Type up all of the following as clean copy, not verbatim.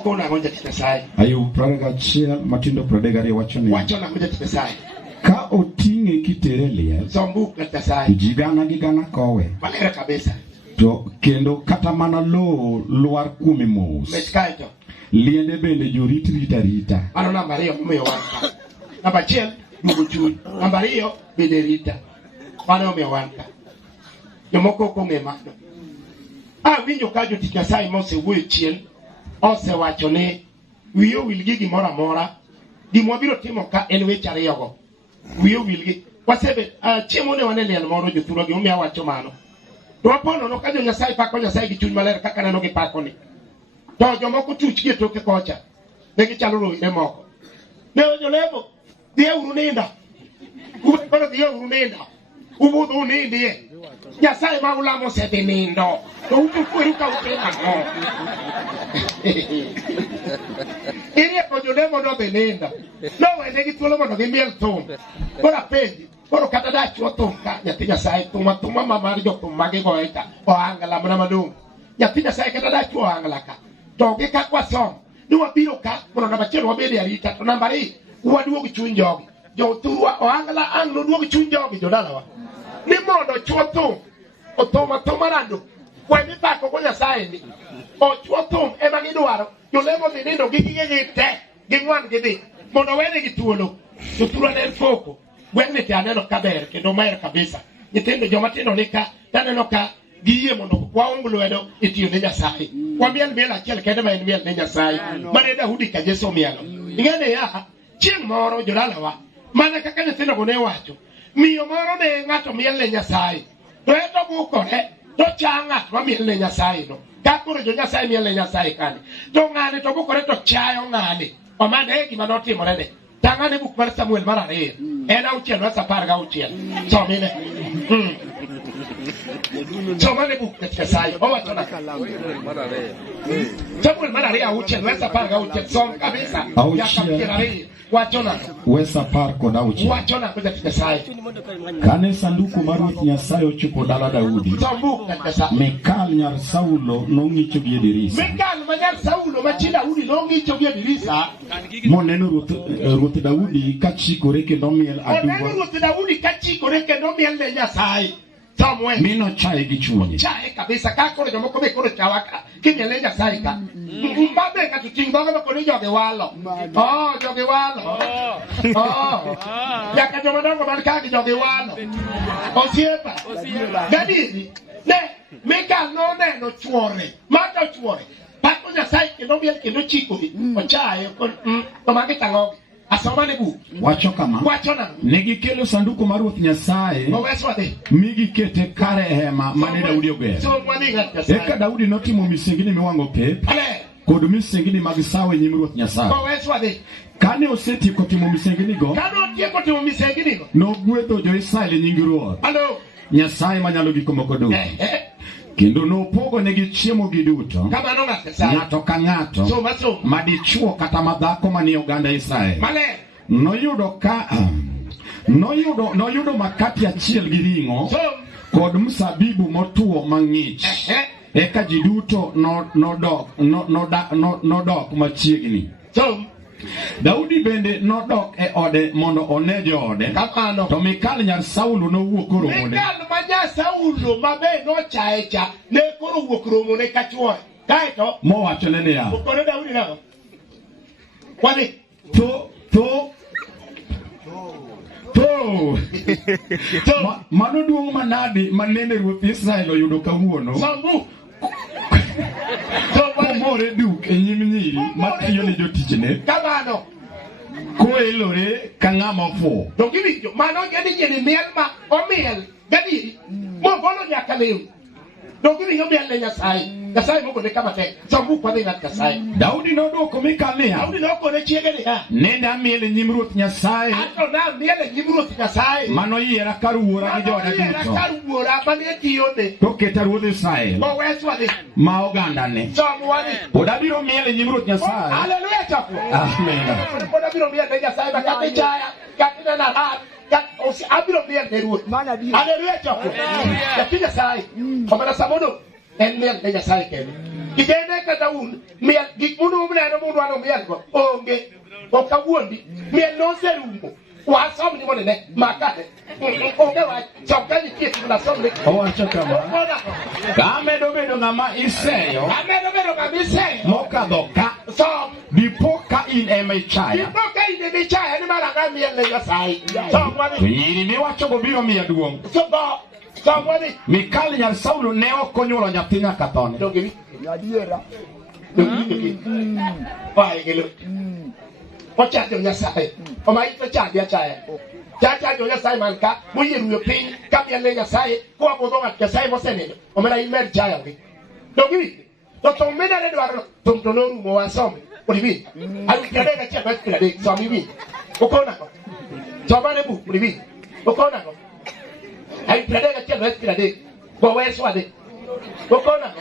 Kona ngoja Nyasaye. Ayub 21 matindo 32 wachoni. Wachona ngoja Nyasaye. Ka oting'e kitere liel. Zombu na Nyasaye. Jigana gi gana kowe. Malera kabisa. To kendo kata mana lo luar kume mos. Mechkaito. Liende bende jorit rita. Ano namba 2 mumeyo wanka. Namba 1 dugo chuny. Namba 2 bende rita. Mano mumeyo wanka. Jomoko kong'ema. Winjo ka jotich Nyasaye mose wuoyo chien. Ose wacho ni wiyo wilgi gimoro amora gima biro timo ka en weche ariyogo. Wiyo wilgi wasebe chiemo ne wane liel moro jothuro gi umiya wacho mano. To wapono no ka jo Nyasaye pako Nyasaye gi chuny maler kaka neno gi pako ni. To jomoko tuch gi toke kocha. Ne gichalo roire moko. Ne jolemo dhi uru ninda. Ubaro dhi uru ninda. Ubudho unindie. Nyasaye ma ulamo sete nindo. To ukweru ka utena no. Irie ko jolemo do beninda. No wene gi thuolo mondo gimiel thum. Kora penji. Koro kata da chuo thum ka nyathi Nyasaye thuma mamar jo thum magi goeta. Ohangla mana madung. Nyathi Nyasaye kata da chuo ohangla ka. To gi ka kwasom. Ni wabiro ka mondo namba 1 wabedi arita. To namba 2 waduogo chuny jogi. Jo thurwa ohangla ang no duogo chuny jogi jodalawa. Ni mondo chuo thum. Otoma rando. Wani pako ko Nyasaye ni. O chuo thum ema gidwaro. Jolemo dhi nindo gi te. Ging'wan gidhi. Mondo wene gi thuolo. To thuolo ne foko. Wene te aneno kaber kendo maer kabisa. Nyithindo joma tindo ni ka. Taneno ka giyie mondo waung lwedo itiyo ne Nyasaye. Wamiel achiel kende ma en miel ne Nyasaye. Mane Daudi ka Yesu mielo. Ing'ene ya. Chieng' moro jodalawa. Mana kaka nyithindo go ne wacho. Miyo moro ne ng'ato miel ne Nyasaye. To eto bukore. To changa mamiel ne Nyasaye no. Kakoro jo Nyasaye miel ne Nyasaye kani. To ng'ane to bukore to chayo ng'ane. Omane gima notimore ne. Tangane buk mar Samuel mar 2. En 6:16. Somine. Somane buk Nyasaye. Owacho na. Samuel mar 2 6:16. Som kabisa. Wachona. Wesa par kod auchiel. Wachona kwa Nyasaye. Kane sanduku mar Ruoth Nyasaye ochopo dala Daudi. Sombuk Nyasaye. Mikal nyar Saulo nong'icho gi dirisa. Mikal ma nyar Saulo ma chi Daudi nong'icho gi dirisa. Moneno Ruoth Daudi kachikore kendo miel aduwa. Moneno Ruoth Daudi kachikore kendo miel ne Nyasaye. Samuel. Mino chaye gi chunye. Chaye kabisa kakoro jomoko be koro chawaka. Kimiel ne Nyasaye ka. Mbabe ka tuting dogo ko ni joge walo. Joge walo. Ya ka joma dongo man ka joge walo. Osiepa. Gadini. Ne Mikal no neno chuore. Mata chuore. Pako Nyasaye kendo miel kendo chikore. Ochaye to magi tango. Asomane bu. Wacho kama. Wachona. Negikelo sanduku mar Ruoth Nyasaye. Migikete kare hema mane Daudi ogero. Eka Daudi notimo misengini miwang'o pep. Kod misengini mag sawo e nyim Ruoth Nyasaye. Kane osetieko timo misengini go. Nogwedho jo-Israel e nying Ruoth. Nyasaye manyalo gik moko duto. Kendo nopogo negi chiemo gi duto. Ng'ato ka ng'ato. Madichuo kata madhako manie oganda Israel. Noyudo makati achiel gi ring'o. Kod msabibu motuo mang'ich. Eka ji duto nodok machiegni. Daudi bende nodok e ode mondo one joode. To Mikal nyar Saulo nowuok romone. Mikal ma nyar Saulo mabe nochaye cha ne koro wuok romone ka chuore. Kaeto mowachone niya. Okone Daudi nang'o? Wani to mano duong' manadi manene Ruoth Israel oyudo kawuono. Sambu. Komore duk e nyim nyiri matiyo ne jotichne. Kamano. Koelore ka ng'ama ofuwo. To giwinjo mano gadi miel ma omiel gadi mogono nyaka lew. To giwinjo miel ne Nyasaye. Nyasaye mogone kama tek. Sambuk wadhi ng'at Nyasaye. Daudi nodwoko Mikal niya. Daudi nokone chiege niya. Nende amiel e nyim Ruoth Nyasaye. Ato na amiel e nyim Ruoth Nyasaye. Mano yiera kar wuora gi joode duto. Yiera kar wuora mane tiyone. To keta Ruoth Israel. Ma oganda ne. Pod abiro miel e nyim Ruoth Nyasaye. Hallelujah chapo. Amen. Pod abiro miel ne Nyasaye makati chaya. Katina na hat. Abiro miel ne Ruoth. Hallelujah chapo. Yapi Nyasaye. Komana samono. En miel ne Nyasaye kendo. Kijene kata un miel gik munu umne idwaro miel go onge okawuondi miel no serungo wasom ni monene makade onge wa chokani kitu na somle owacho kama kamedo bedo ng'ama iseyo mokadho ka dipo ka in ema ichaya ni mara miel ne Nyasaye to nyiri miwacho go biro miya duong' Mikal nyar Saulo ne ok onyuolo nyathi nyaka thone Ochacho Nyasaye oma ito chadi achaya chacho Nyasaye man ka muyiruyo piny ka miel Nyasaye kwa bodho ng'at Nyasaye moseneno omena imer chaya wi dogi to tomena ne dwaro to norumo wasome uribi alu piade ga chia bet piade somi wi okona ko chobane bu uribi okona ko alu piade ga chia bet piade go weswade okona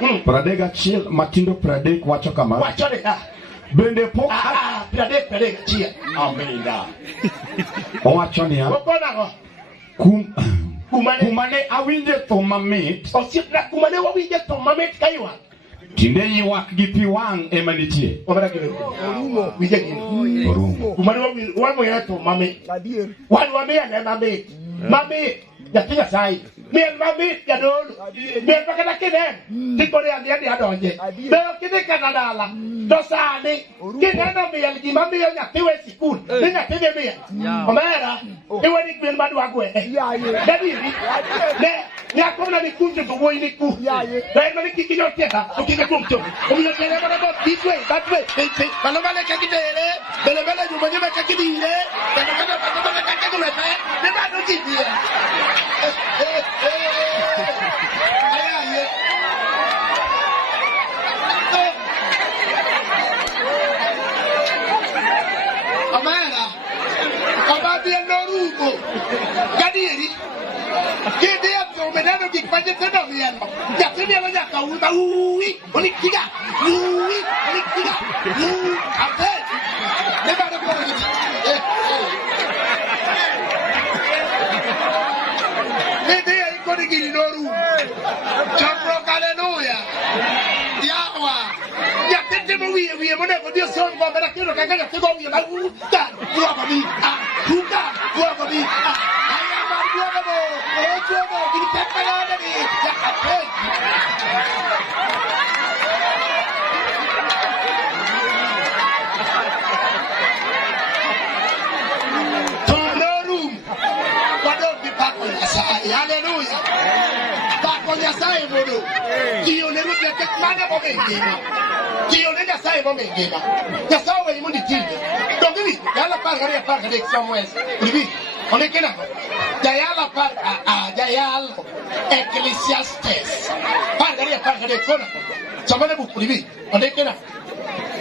ko pradega chiel matindo pradek wacho kama wacho de bende pok pradek chia amenda owacho niya okona ko kumane awinje thum mamit osiepna kumane wawinje thum mamit kaywa tinde ywak gi pi wang' ema nitie orumo wije gi orumo kumane wawinje thum mamit wan wamiya ne mamit nyathi Nyasaye miel mamit jadolo miel makata kinen tikore andi adonje beo kidhi kata dala to sani kineno miel gima miyo nyathi we sikul ni nyathi dhi miel omera iwe ni gwen madwa gwene dadiri ne nyakomna ni kunjo to wuoyi ni ku beno ni kiki yo tieta to kike kum to omiyo tere mana bo this way that way malo male kakitere bele nyumba nyumba kakidire bele kakidire ne bado jidie Amana Ababia Norugo Gadiri Kidia to Medano di Pagetano Viano Yatimia Yaka Ui Olikiga Olikiga Ate Never Giri Noru Chapro Hallelujah Yawa Yakete we mone ko Dio son ko bera kilo kanga te go we la uta tuwa mi tuka tuwa mi aya mario go o tuwa giri pepala ni yakate Tonorum wado bi pako Nyasaye hallelujah pako Nyasaye bodo kiyo ne rupe ke mana bo ngima kiyo ne Nyasaye bo ngima Nyasaye we mundi tinde dogini yala par gari Samuel bibi one kena jayala par jayal Ecclesiastes par gari kona samane bu bibi one kena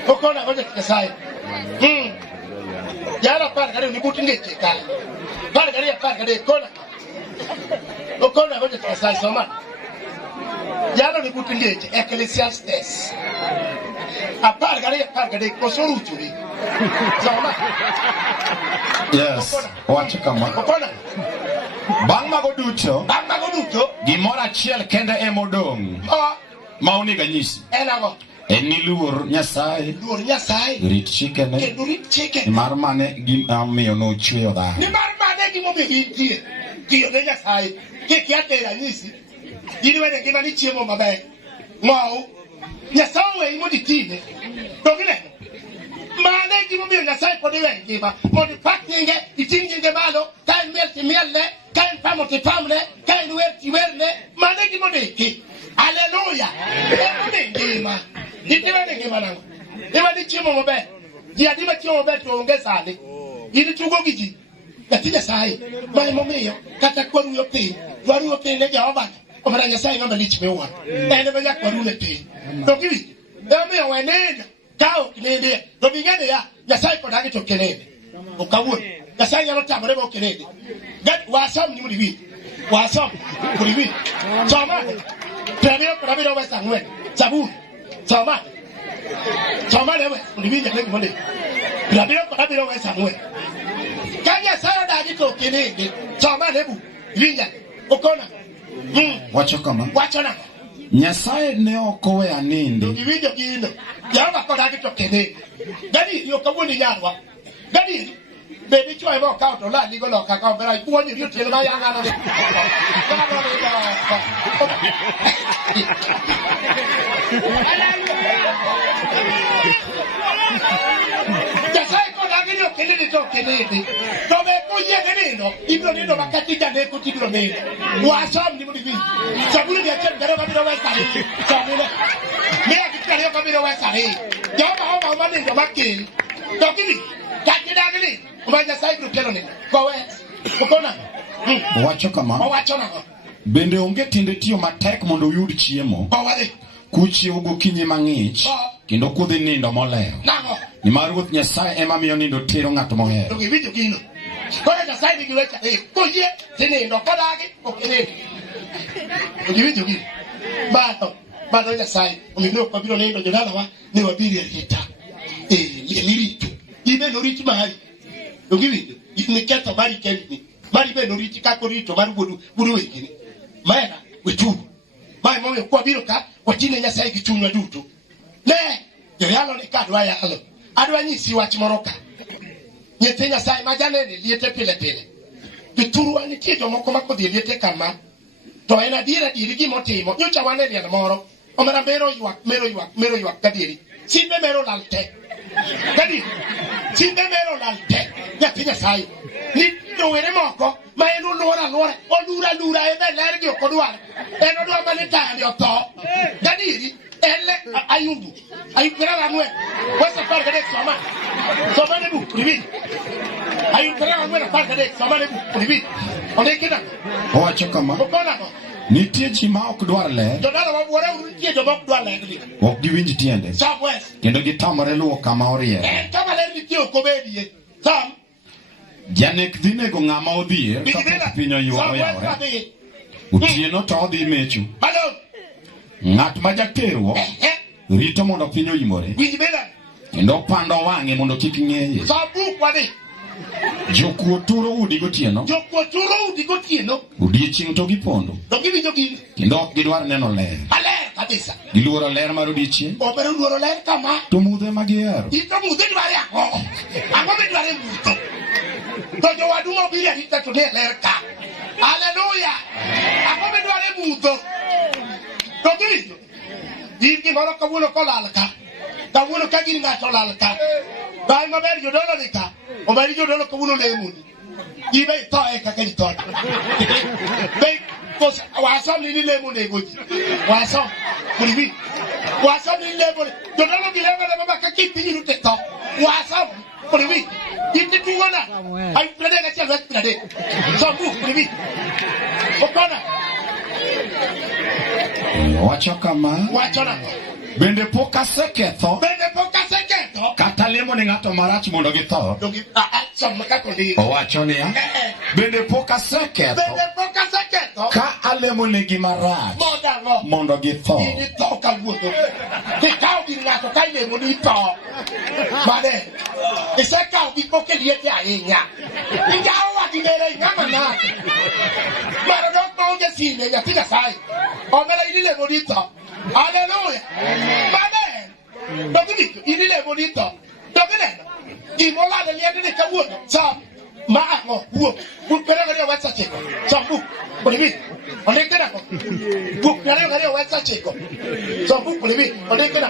okona oje Nyasaye yala par gari ni butinge cheka par gari kona okona oje Nyasaye soma yala ni butinge Ecclesiastes par gari kosoruchuri soma yes wacha kama okona bang' mago duto gimoro achiel kende emodong' ma onego anyisi enago en ni luor Nyasaye rit chikene nimar mane gimomiyo nochweyo dhano nimar mane gimomiyo intie tiyo ne Nyasaye kikiate ranyisi in wene ngima ni chiemo maber ng'ow Nyasaye we imodi tine dogine mane gimomiyo Nyasaye pod iwe ngima mondo ipak nyinge iting' nyinge malo ka en miel timielne ka en pamo tipamne ka en wer tiwerne mane gimodiki haleluya emone ngima itiwene ngima nango iwani chiemo maber ji adi ma chiemo maber to onge sani in tugo gi ji nyathi Nyasaye ma emomiyo kata kwaruyo piny dwaruyo piny ne Jehova omena Nyasaye ng'ama lich miwuon en ema nyakwaru ne piny to kiwinjo emomiyo we nindo ka ok nindie to bing'ene ya Nyasaye kodagi to kenende okawuon Nyasaye nyalo tamore ma ok ninde wasom ni mudi wasom mudi soma Prabiro West Ang'wen Zaburi soma lewe mudi nyaka ng'one Prabiro West Ang'wen ka Nyasaye odagi to kenende soma lebu vinya okona wacho kama wacho nako Nyasaye ne okowe aninde. Ngivijo gino. Yawa ko dagi to kene. Gadi yo kabuni yarwa. Gadi bedi chwa ibo ka to la ligo lo ka ka bera buoni rio tele ma yanga na. Nyasaye ko dagi yo kene to kene. To be ko ye kene no. Ibro ni no makati jane ko tibro ne. Wa sam ni mo divi. Sabuli dia chen garo ka biro wa sare. Sabuli. Me akitare ka biro wa sare. Jawa ma ma ni ma ke. To kini. Kati dagi ni. Umaja saibu kero ni. Kowe. Ukona. Wacho kama. Wacho na. Bende onge tinde tiyo matek mondo uyud chiemo. Kowe. Kuchiewo gokinyi mang'ich. Kendo kudhi nindo moleo. Nango. Nimar Ruoth Nyasaye ema miyo nindo tero ng'ato mohero. To giwinjo gino. Koro Nyasaye nigi weche koyie tinindo kodagi okene. To giwinjo gino. Bado Nyasaye omiyo ok wabiro nindo jodalawa ne wabiro arita. Mirito. Ibe noriti mahali. To giwinjo. Ni ketho mari kendi. Mari be noriti kako rito mar wudu wengine. Maena wetubu. Mai moyo kwa biro ka watine Nyasaye gi chunywa duto. Ne joyalo ni kadwa yalo. Adwa nyisi wach moro ka. Nyithi Nyasaye ma janene liete pile pile. Bituru nitie jomoko makodhi liete kama. To en adiera diri gimotimo. Nyocha wane liel moro. Omera mero ywak gadieri. Simbe mero lalte. Gadi. Simbe mero lalte. Nyathi Nyasaye. Ni rowere moko ma en olura ebe ler gi okodwar. En odwa mane tani otho. Gadieri. Elle ayubu ayukera anwe wesa farga de soma ne bu ribi ayukera anwe na farga de soma ne bu ribi one kina Wacho kama. okona ko Nitie ji ma ok dwar ler. jodala wabore nitie joma ok dwar ler ni Ok giwinj tiende. Southwest Kendo gitamore luwo kama oriere. kama ler nitie okobedie sam Janek dhi nego ng'ama odhier kapok piny oyawore. Otieno to odhi mecho. Balon Ng'at ma jaterwo rito mondo piny oimore. Wijibela Kendo pando wang'e mondo kik ng'eye. sabu kwani Jokuo turo udi gotieno. jokwo turo udi gotieno Odiechieng' to gipondo. to giwinjo gini Kendo ok gidwar neno ler. maler kabisa Giluoro ler mar odiechieng'. obero luoro ler kama To mudhe ma gihero. ito mudhe dware ang'o midware mudho to jowadu mobiro arita to ne ler ka haleluya ang'o midware mudho to giwinjo in gimoro kawuono kolal ka kawuono ka gin ng'ato olal ka bai maber jodolo ni ka omeri jodolo kawuono lemoni ibe ithoe kaka ithoe be wasom ni lemo nego ji wasom kuribi wasom ni lemo jodolo gilemo baka kipinyi rute tho wasom kuribi iti tungona ay plade ga chel west plade sombu kuribi okona Wacho kama. wacho na Bende pok aseketho kata lemo ni ng'ato marach mondo githo. Owacho niya. Bende pok aseketho ka alemo negi marach mondo githo. Ikaw din ng'ato ka ilemo ni tho. Mane isekaw gik moko e liete ahinya. Injawo wating'ere ng'ama nade. Maro dok maonge sime nyathi Nyasaye. Omera ilemo ni tho. Hallelujah. Amen. Dogi ini le bonito. Dogi ne. Imola de liende de kawuono. Sa maango wuok. Buk pere gari wetsa chiko. Sa buk. Bolibi. Onde kena ko. Buk pere gari wetsa chiko. Sa buk bolibi. Onde kena.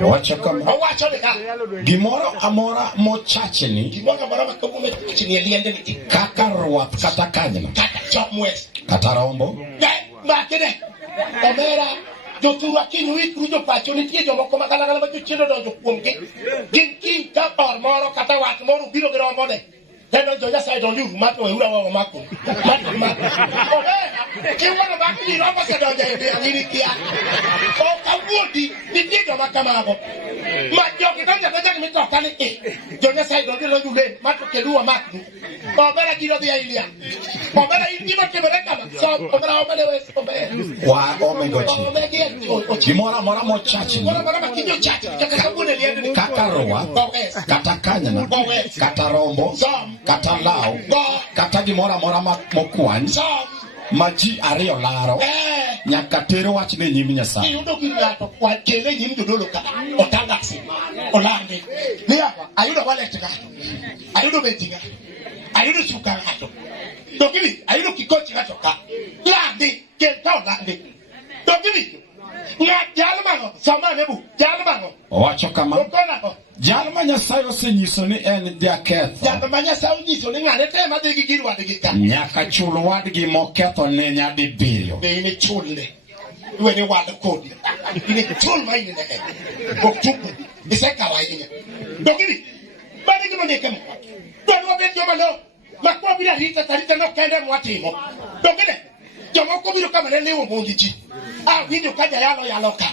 Wacho kama. Wacho de ka. Gimoro amora mochachni. Gimoro amora makabume chini liende ni. Kaka ruath kata kanyna. Kata chomwes. Kata rombo. Makene. Omera joturu akinyu ikru jopacho nitie jomoko magalagala ma jochiendo donjo kuomgi gin king ka or moro kata wat moro biro gi rombone tendo jo Nyasaye donjo uru mato weura wawa mako kiwana bakni rombo se donjo e angini kia o kawuodi nitie joma kamago ma jogi donjo ni mitoka ni jo Nyasaye donjo ule mato keduwa maknu obera giro dhi ailia obera ingino timore kama so obera obere wes obere Wa omegochi. Gimoro amora mochachni. Kaka ruath kata kanyna kata rombo kata law kata gimoro amora mokwany maji ariyo laro nyaka tero wach ne nyim Nyasaye iyudo gi ng'ato kwa kele nyim jodolo ka otanga sima olande ni hapa ayudo wallet ng'ato ayudo beti ng'ato ayudo suka ng'ato to kili ayudo kikochi ng'ato ka lande kenta olande to kili ng'at jalmango sama nebu jalmango owacho kama jalma Nyasaye osenyiso ni en jaketho jalma Nyasaye onyiso ni ng'ane tema dhi gi gir wadgi ka nyaka chul wadgi moketho ne nyadi biriyo be ine chulne duwe ni wad kodi ine chul ma ine ne oktuku ise kawaii dokini bade gi mane kama dono wabet joma no makwa bila rita tarita no kende mwatimo dokine jomoko biro kama ne lewo mondi ji winjo kaja yalo ka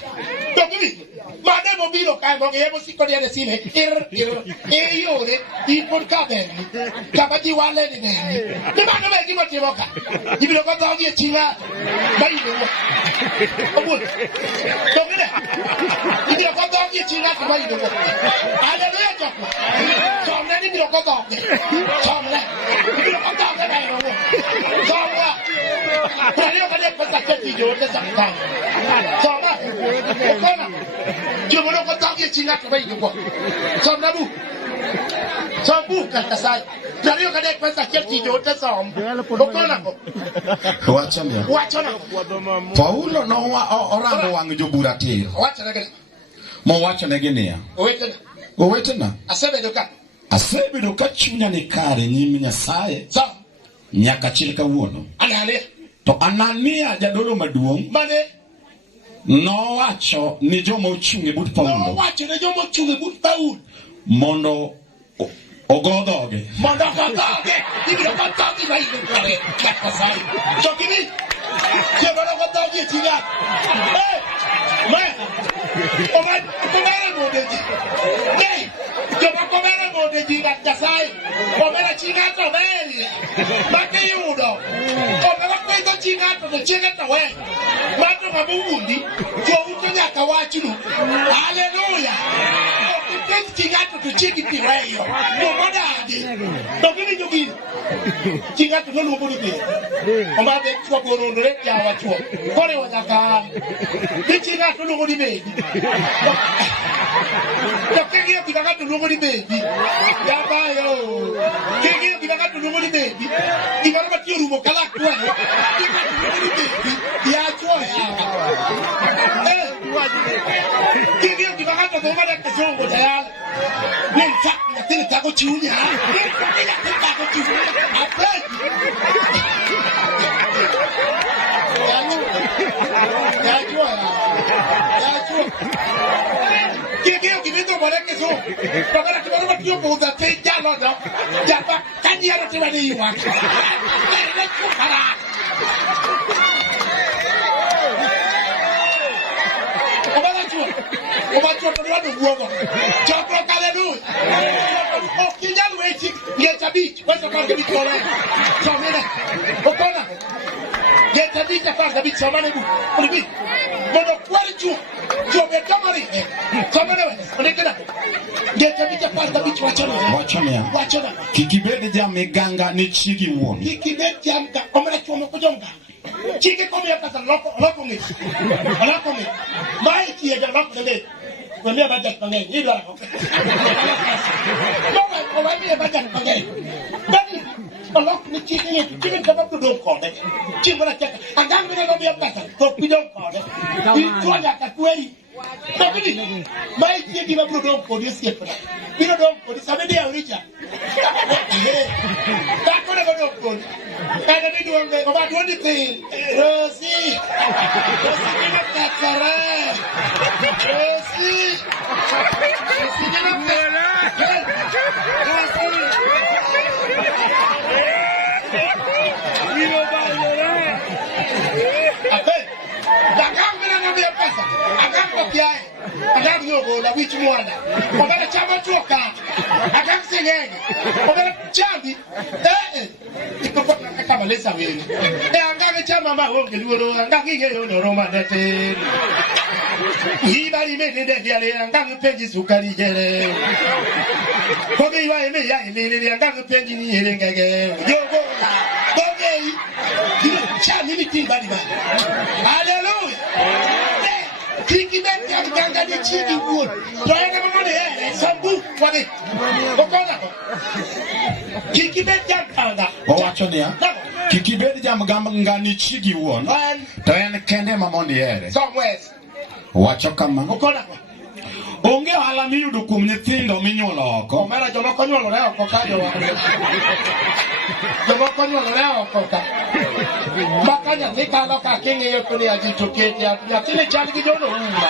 dokini mane mo biro ka mo yebo siko dia sine yore i por ka ben kama ji wale ni ben ni mane me gi motimo ka ibiro ko dogi e chinga bai ni obul dokine ibiro ko dogi e chinga ka bai ni haleluya joko somne ni ibiro ko dogi somne ibiro ko dogi bai ni somne pero ka de pesa que ti yo te saca somne okona yo no ko dogi e chinga ka bai ni somne bu sombu ka sai pero ka de pesa que ti yo te som okona ko wachana Paulo no orango wang jobura tir wachana ga mo wachane gi niya owetena asebedo ka chunya ni kare nyim Nyasaye nyaka chil kawuono to Anania jadolo maduong' mane nowacho ni joma ochung'e but Paulo mondo ogo dhoge ibiro ko dhogi ma ine kare Nyasaye to kini joma no ko dhogi e chinga komere modeji joma komere modeji ga Nyasaye komere chinga to beri mate yudo komere kwendo chinga to chinga to we mato mabundi jo uto nyaka wachnu haleluya okipet chinga to chigi piweyo no modadi to kini jogi chinga to no lugo ni omade chwa gorondore jawa chwa kore wanyaka chinga to lugo ni bebi to kigi kibaka to lugo ni bebi yabayo kigi kibaka to lugo ni bebi kibaka batio rumo kala kwa ya chwa kigi kibaka to goma da kesongo tayari ni tini tako chiunya tako chiunya apre ya chwa kigi kibito bole keso pakara kibaro batio boda te jalo do japa kanjiro te bani yiwa Obacho to wadu guogo. Chokro hallelujah. Okinjal weti yeta beach. Wasa kwa beach kole. Somene. Okona. Yeta beach kwa beach somane bu. Olibi. Mono kwari chu. Jo be kamari. Somene we. Onikena. Yeta beach kwa beach wachana. Kikibede jam ganga ni chigi won. Kikibede jam ga omera chomo kujonga. Chiki come here as a local me. My key is a local me. When you have that again, you know. No, I mean about that again. But a lock me chicken come up to don't call it. Chicken, and I'm going to be a better. So we don't call it. We try that way. My key give up to don't for this year. We don't for this other richer. That could have been good. And I didn't know about one thing. Rosie, la witch mwana obala chama tuoka akakusengenge obala chambi kama lesa wewe angaga chama ma honge luoro angaga yo no roma dete ibali mene de yale angaga penji sukari jere koge iwa eme ya ile angaga penji ni yele ngege yogo koge chami ni ting badi badi. Hallelujah. Kiki beti amganga di chiki wood. Toyega mamone sambu wade. Okona. Kiki beti amganga. Owachonia. Kiki beti amganga ni chiki wood. To en kende mamone ere. Somewhere. Wacho kama. Okona. Onge ohala miyudo kuom nyithindo minyuolo oko. Omera jomoko nyuolore oko ka jomoko nyuolore oko ka. Maka nyathi kalo ka king'iyo kuni ajito kete nyathi ne chal gi jono uma.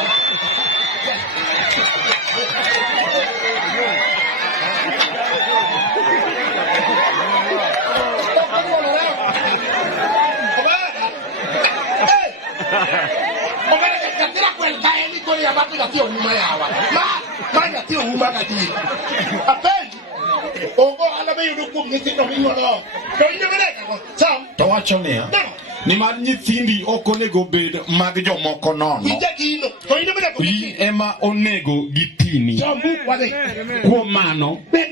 Abatu ya tio huma yawa. Ma ya tio huma kati. Apendi. Ogo ala be yudu kum nyithindo minyuolo. To inyemeleka ko. Sam. To wacho niya. Ni mar nyithindi ok onego bed mag jomoko nono. Ijekino. To inyemeleka ko. Yi ema onego gitini. Jambu wade. Kuom mano. Bed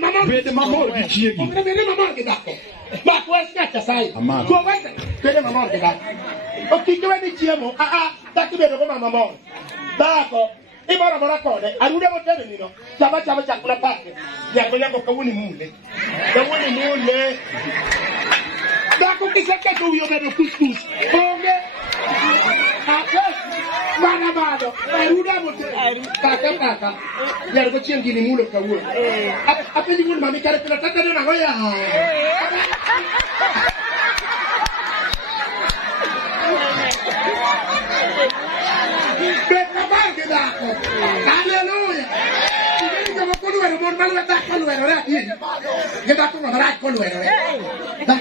mamor gi chiegi. Bed mamor gi dhako. Ma kwes kacha sai. Kuom wede. Bed mamor gi dhako. Okikewe ni chiemo. Dhaki bedo go mamor. Dhako. Imara mara kode. Aruda motene nino. Chama chakula pake. Ya kwenyango kawuni mule. Kawuni mule. Dhako kiseke tu uyo bedo kuskus. Onge. Mano. Aruda motene. Kaka. Ya ko chieng gini mulo kawuono. Apa ni mun mami kare tata na goya. Hallelujah. Come con mon malu ta con re. Che da con ra con re. Da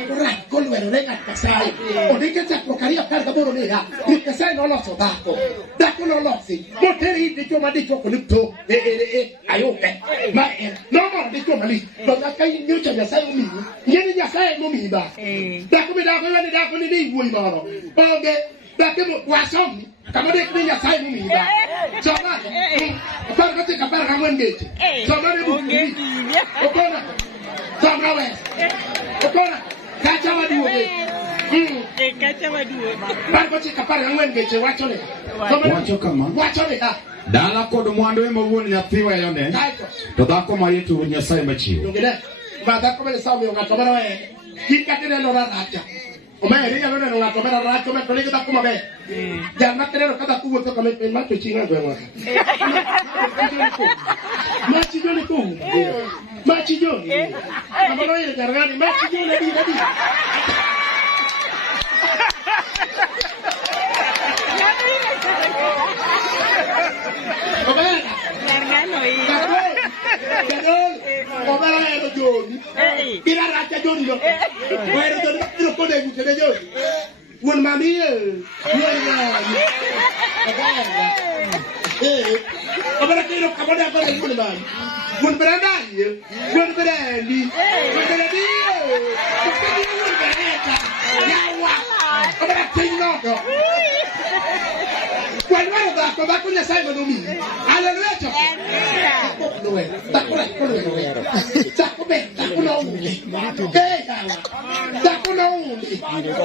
con re ga sai. O di che c'è procaria per lavoro lì, che sai non lo so dato. Da con lo si. Poteri di chioma di con lipto aiuto. Ma no di chioma lì. Non da kai io c'è sai un mio. Ieri ya sai non mi va. Da come da con lì vuoi mano. Oge da che wa sommi. Kamu dek ni nyasai mu miba. Coba. Apa kau cakap apa kamu engage? Coba ni bukti. Okona. Coba wes. Okona. Kaca wadu wes. Kaca wadu. Apa kau cakap apa kamu engage? Wacho ni. Wacho kama. Wacho ni ha. Dala kodo mwandu ema wuni nyathiwa yone. To dhako maritu nyasai machiwo. Nungine. Dhako mele sawi ngato bana we. Kita kene lo raja. Omeri ya lona ngato bana raja me tolike dhako mabe. Jangan terlalu kata kuat tu kami pengen macam Cina gue mah. Macam Joni tu, macam Joni. Apa lagi yang jarang ni? Macam Joni lagi. Apa? Jarang lagi. Jarang. Apa lagi yang Joni? Kira raja Joni loh. Baru Joni itu kau dah bukan Joni. Bukan mami ya, bukan mami. Apa nak kira kamu dah apa lagi bukan mami? Bukan berada ya, bukan berani, bukan berani ya. Bukan berani ya, wah. Apa nak tinggal tu? Bukan mana dah, kau punya saya menumi. Ada lepas. Tak boleh. Tak boleh. Tak boleh.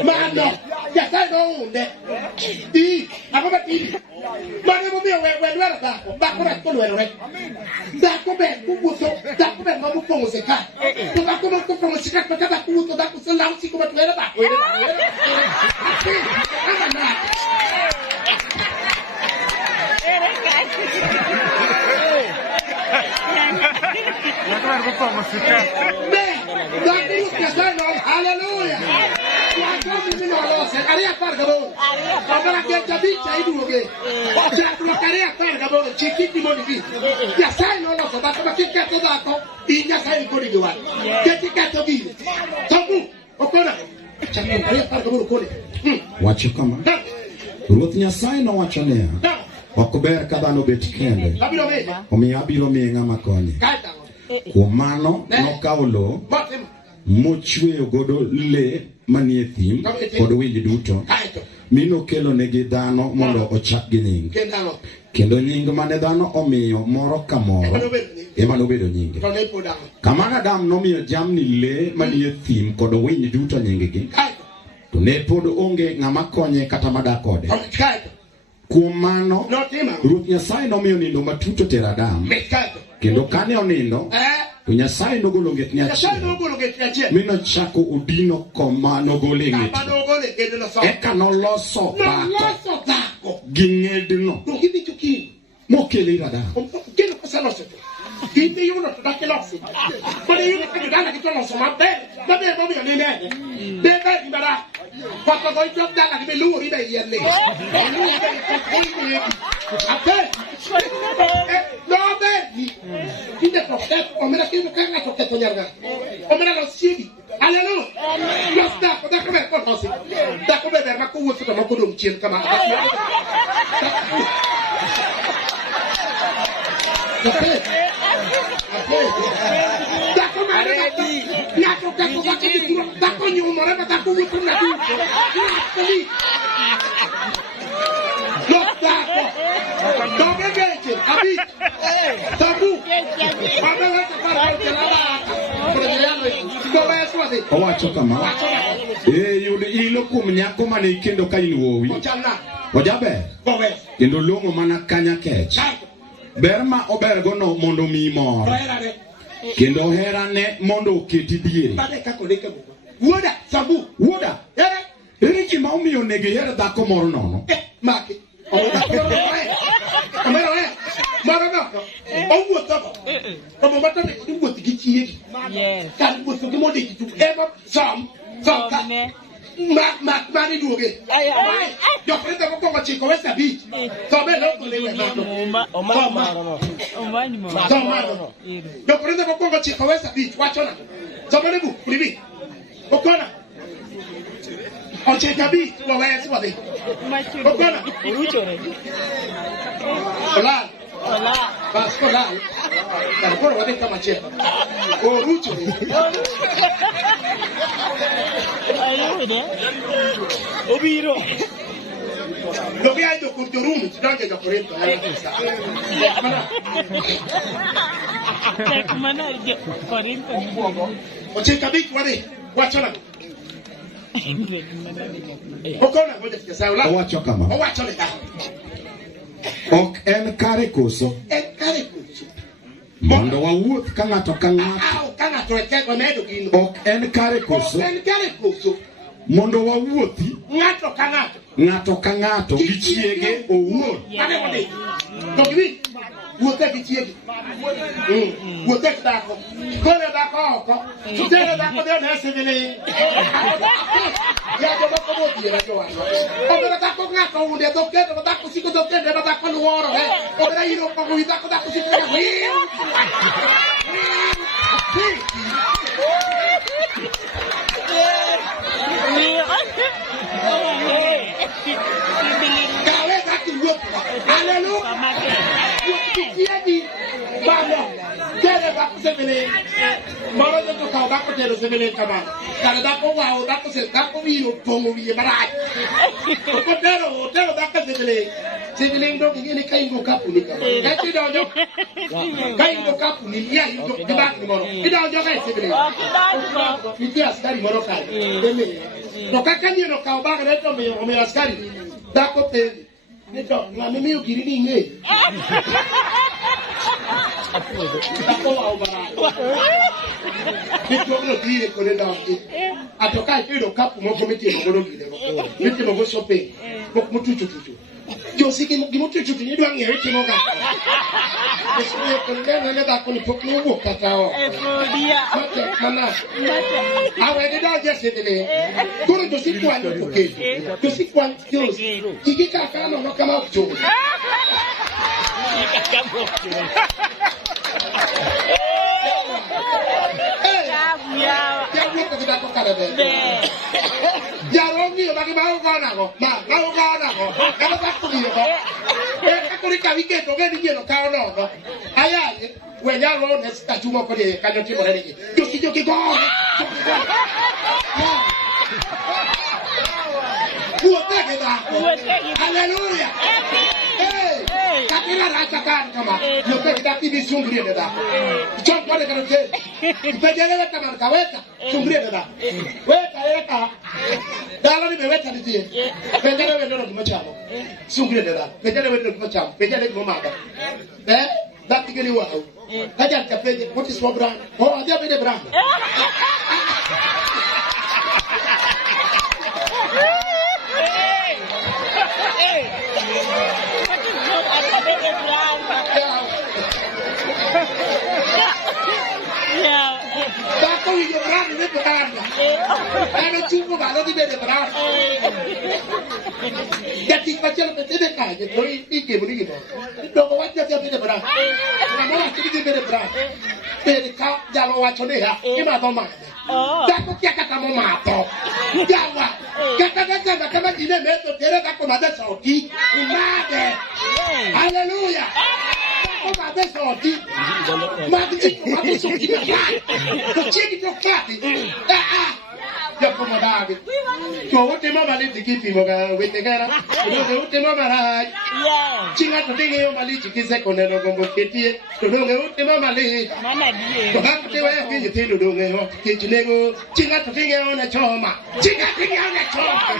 Mana? Ya saya nonde. Apa berarti? Mana mau biar luar tak? Tak boleh. Tak boleh mamu pengusaha. Tak boleh pengusaha. Kata aku tu tak selang si kuat luar tak? Apa nak? Hallelujah. Area farga bo. Abara ke jadi cai dulu ke. Jadi area farga bo cikiti monifi. Ya sai no lo ba ba ke to da ko. Inya sai ko ni gwa. Ketika to bi. Tabu. Okona. Chama area farga bo ko ni. Wacho kama. Ruoth Nyasaye nowachonea. Okuber ka dhano bet kende. Omiyo abiro miye ng'ama konye. Kuom mano nokawo lowo mochweyo godo le manie thim kod winj duto mi nokelo negi dhano mondo ochak gi nying. Kendo nying mane dhano omiyo moro ka moro ema nobedo nyinge. Kamano Adam nomiyo jamni le manie thim kod winj duto nying gi. to ne pod onge ng'ama konye kata madakode. Kuom mano, Ruoth Nyasaye nomiyo nindo matut otero Adam. Kendo kane onindo, to Nyasaye nogolo ng'etne achiel. Mi nochako odino koma nogole ng'etne. Eka noloso dhako gi ng'edno mokele ir Adam. Inte io non da che losse. Ma io non credo che tu non so, ma bene proprio ne ne. Deve imparare. Quando voi già dalla che lui dai ieri. A te. No vedi. Quindi profeta, o me la chiedo che non che togliere. O me la lo siedi. Alleluia. Lo sta, da come cosa? Da come per ma con questo non posso circa ma. Owacho kama yudi ilo kuom nyako mane ikendo ka in wuowi ojaber kendo long'o mana kanya kech ber ma obergo no mondo mi mor kendo herane mondo oketi diere. Wuoda ere gima omiyo nego iher dhako moro nono? Mari duoge. Yo prendo con come chico questa beach. So bello con le Yo prendo con come chico questa beach. Guachona. So bello bu, privi. Okona. O c'è capi, lo vai a suade. Okona. Hola. Vas hola. Pero por va de camacheta. O rucho. Obiro. Lo che hai do curtorum, ti dà che da corretto. O c'è capito, guarda. Okona ngoja tukisahau. Owacho kama. Owacho le. Ok en kare koso. Mondo wawuoth ka ng'ato ka ng'ato. Ok en kare koso. Mondo wawuothi ng'ato ka ng'ato gi chiege owuon. Wuothe gi chiegi. Wuothe gi dhako. Gole dhako oko. Tutere dhako dhi onese vile. Ya jomoko modhiera jowadwa. Obero dhako ng'ato unde dhokendo, dhako siko dhokendo, dhako luoro. Obero iro kogo wi dhako siko dhako. Kale dhako wuotho. Hallelujah. Tieni, vamos, tiene daco se vele, moro de tu cau daco te lo se vele kama, cada daco wow daco se daco vino pongo vi marai, o tero daco se vele ndo kini kai ngo kapu ni kama, kai ti dojo, kai ngo kapu ni ya yuko di daco ni moro, di dojo kai se vele, ti askari moro kai, deme, no kakani no cau baga neto me askari, daco te Nito, na mimi ukirini nge. Tako wa ubara. Nito no dire kone na waki. Atoka ito kapu moko miti mokoro gile moko. Miti moko sope. Moko mututu. Josi kimututu ni duang ngere kimoka. Eskuye kone na dako ni pokno wo kakao. Dia. Mana. Awe de da jese dele. Koro josi kwa ni poke. Josi kwa josi. Kiki kaka no kama okuchogo. Ya vuelta que dako cara de. Ya rongi bagi mau kana ko. Mau kana ko. Kalau takut dia ko. Aku ni kali ke to gani dia no kao no. Aya, we ya ro ne sta chuma ko de kanyo ti mo ne. Joki go. Hallelujah. Hey, kakira racha kan kama. Yo pe kita tibi sungri de da. Chon ko de kan te. Pe jele ta marka weka. Sungri de da. Weka. Dalo ni bebe tadi dia. Penjara bebe dulu macam apa? Sungguh dia. Penjara bebe dulu macam. Penjara bebe mana? Dah tiga ni wah. Kajar capek. What is your brand? Oh, ada bebe brand. Aku hidup berang ini berang. Ada cukup kalau di beda berang. Jadi macam apa tidak kaya. Kalau ini begini. Doko wajah dia beda berang. Kamu lagi di beda berang. Beda kau jalan wajah ni ya. Gimana tu mak? Aku kaya kata mau mato. Jawa. Kata-kata macam ini metode dia aku ada Saudi. Imade. Haleluya. Aku ada Saudi. Mati Saudi. Kuchiki tokati. Ya como David. Tu wote mama le tikipi moga wetegara. Tu wote mama rai. Chinga tutinge yo mali chikise konelo gombo ketie. Tu wote mama le. Mama die. Tu hakute wa kinyi tindo donge yo. Kichinego. Chinga tutinge yo na choma. Chinga tutinge yo na choma.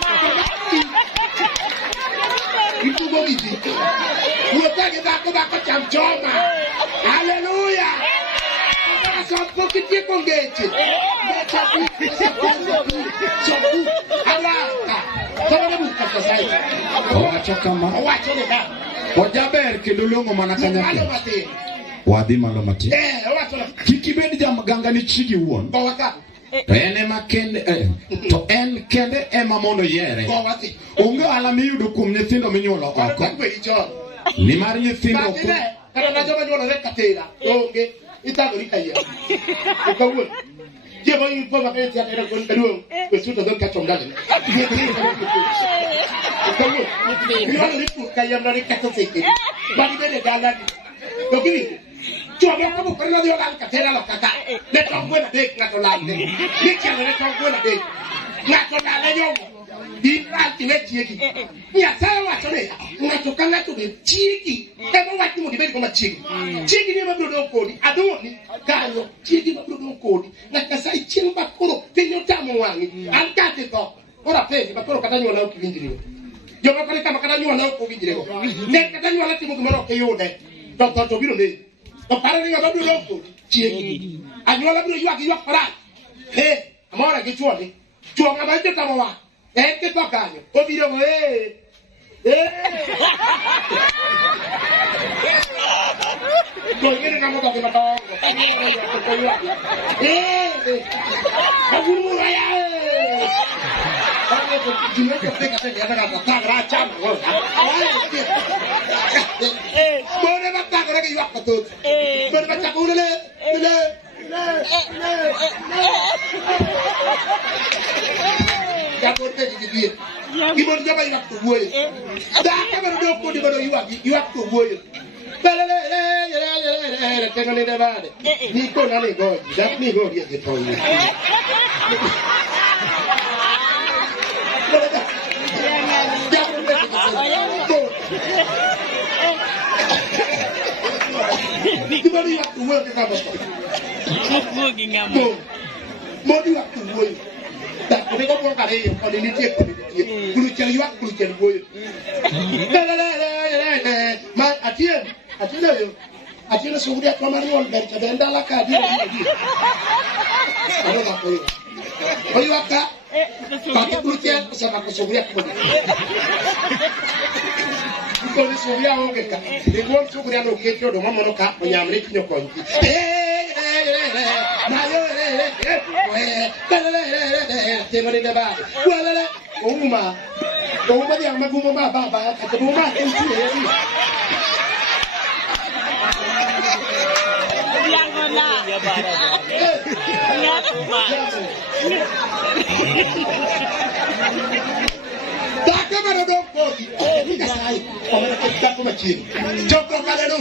Itu go gidi. Wote bako cham choma. Hallelujah. Só um pouquinho de conguete. Wajaber kilulungu manakanya. Wadi malomati. Kikibedi jam gangani chigi won. To ene makende to en kende ema mono yere. Unga alami yudo kum nyithindo minyuolo oko. Ni mar nyithindo oko. Kana najoma nyuolo rekatela. Onge. Ita beri kaya. Kau, dia boleh info macam ni ada kon kedua. Besul tu kan comdal. Kau, ni orang ni kaya menarik kata sikit. Bagi dia jalan. Okey. Cuba kamu pernah dia orang kata lah kakak. Dia tahu pun ada ngatolan ni. Dia cakap dia tahu pun ada. Ngatolan ni jom. Di nanti ni ciki. Ni asal macam ni. Ngatokan ngatu ni ciki. Tapi waktu mu diberi koma ciki. Ciki ni mabrodo kodi. Aduh ni kalo ciki mabrodo kodi. Nakasai chimba kuro. Tenyo tamu wangi. Angkati to. Ora pesi bakoro katanya wana ukivinjiri. Joma kale kama katanya wana ukivinjiri. Ne katanya wana timu kumaro keyode. To biro ni. To para ni mabrodo kodi. Ciki. Anyola biro yuaki yuak para. Amora kichwa ni. Chua ngabaite tamowa. Que tocaño. O video Kau ini kamu tak kena tahu. Kamu muraya. Kamu cuma kata dia kata tak racam. Boleh tak lagi juga betul. Boleh baca boleh. Kamu terjadi dia. Gimana siapa yang waktu gue? Dah kamu duduk di mana waktu gue. Tengok ni dah ada. Ni kau nak ni kau, dah ni kau dia tahu. Gimana waktu gue kita betul? Mau di waktu gue. Tak, kau kau bukan kali yang kau ini dia. Kulu cari waktu kulu cari gue. Mak Atian yo. Atian sudah kemarin wal berita benda lah kah dia. Kalau tak kau. Kau waktu. Pakai kulu cari sama kau sudah kau. Kau ni sudah orang kah? Dengan sudah orang kecil doa mana kah menyamrik nyokong. Tengok ni dah bah. Kuala Uma yang magu mama baba kata rumah itu ya. Yang mana? Ya bara. Ya Uma. Tak mana dong kau? Ini kasai. Orang kita pun macam. Joko kalau tu.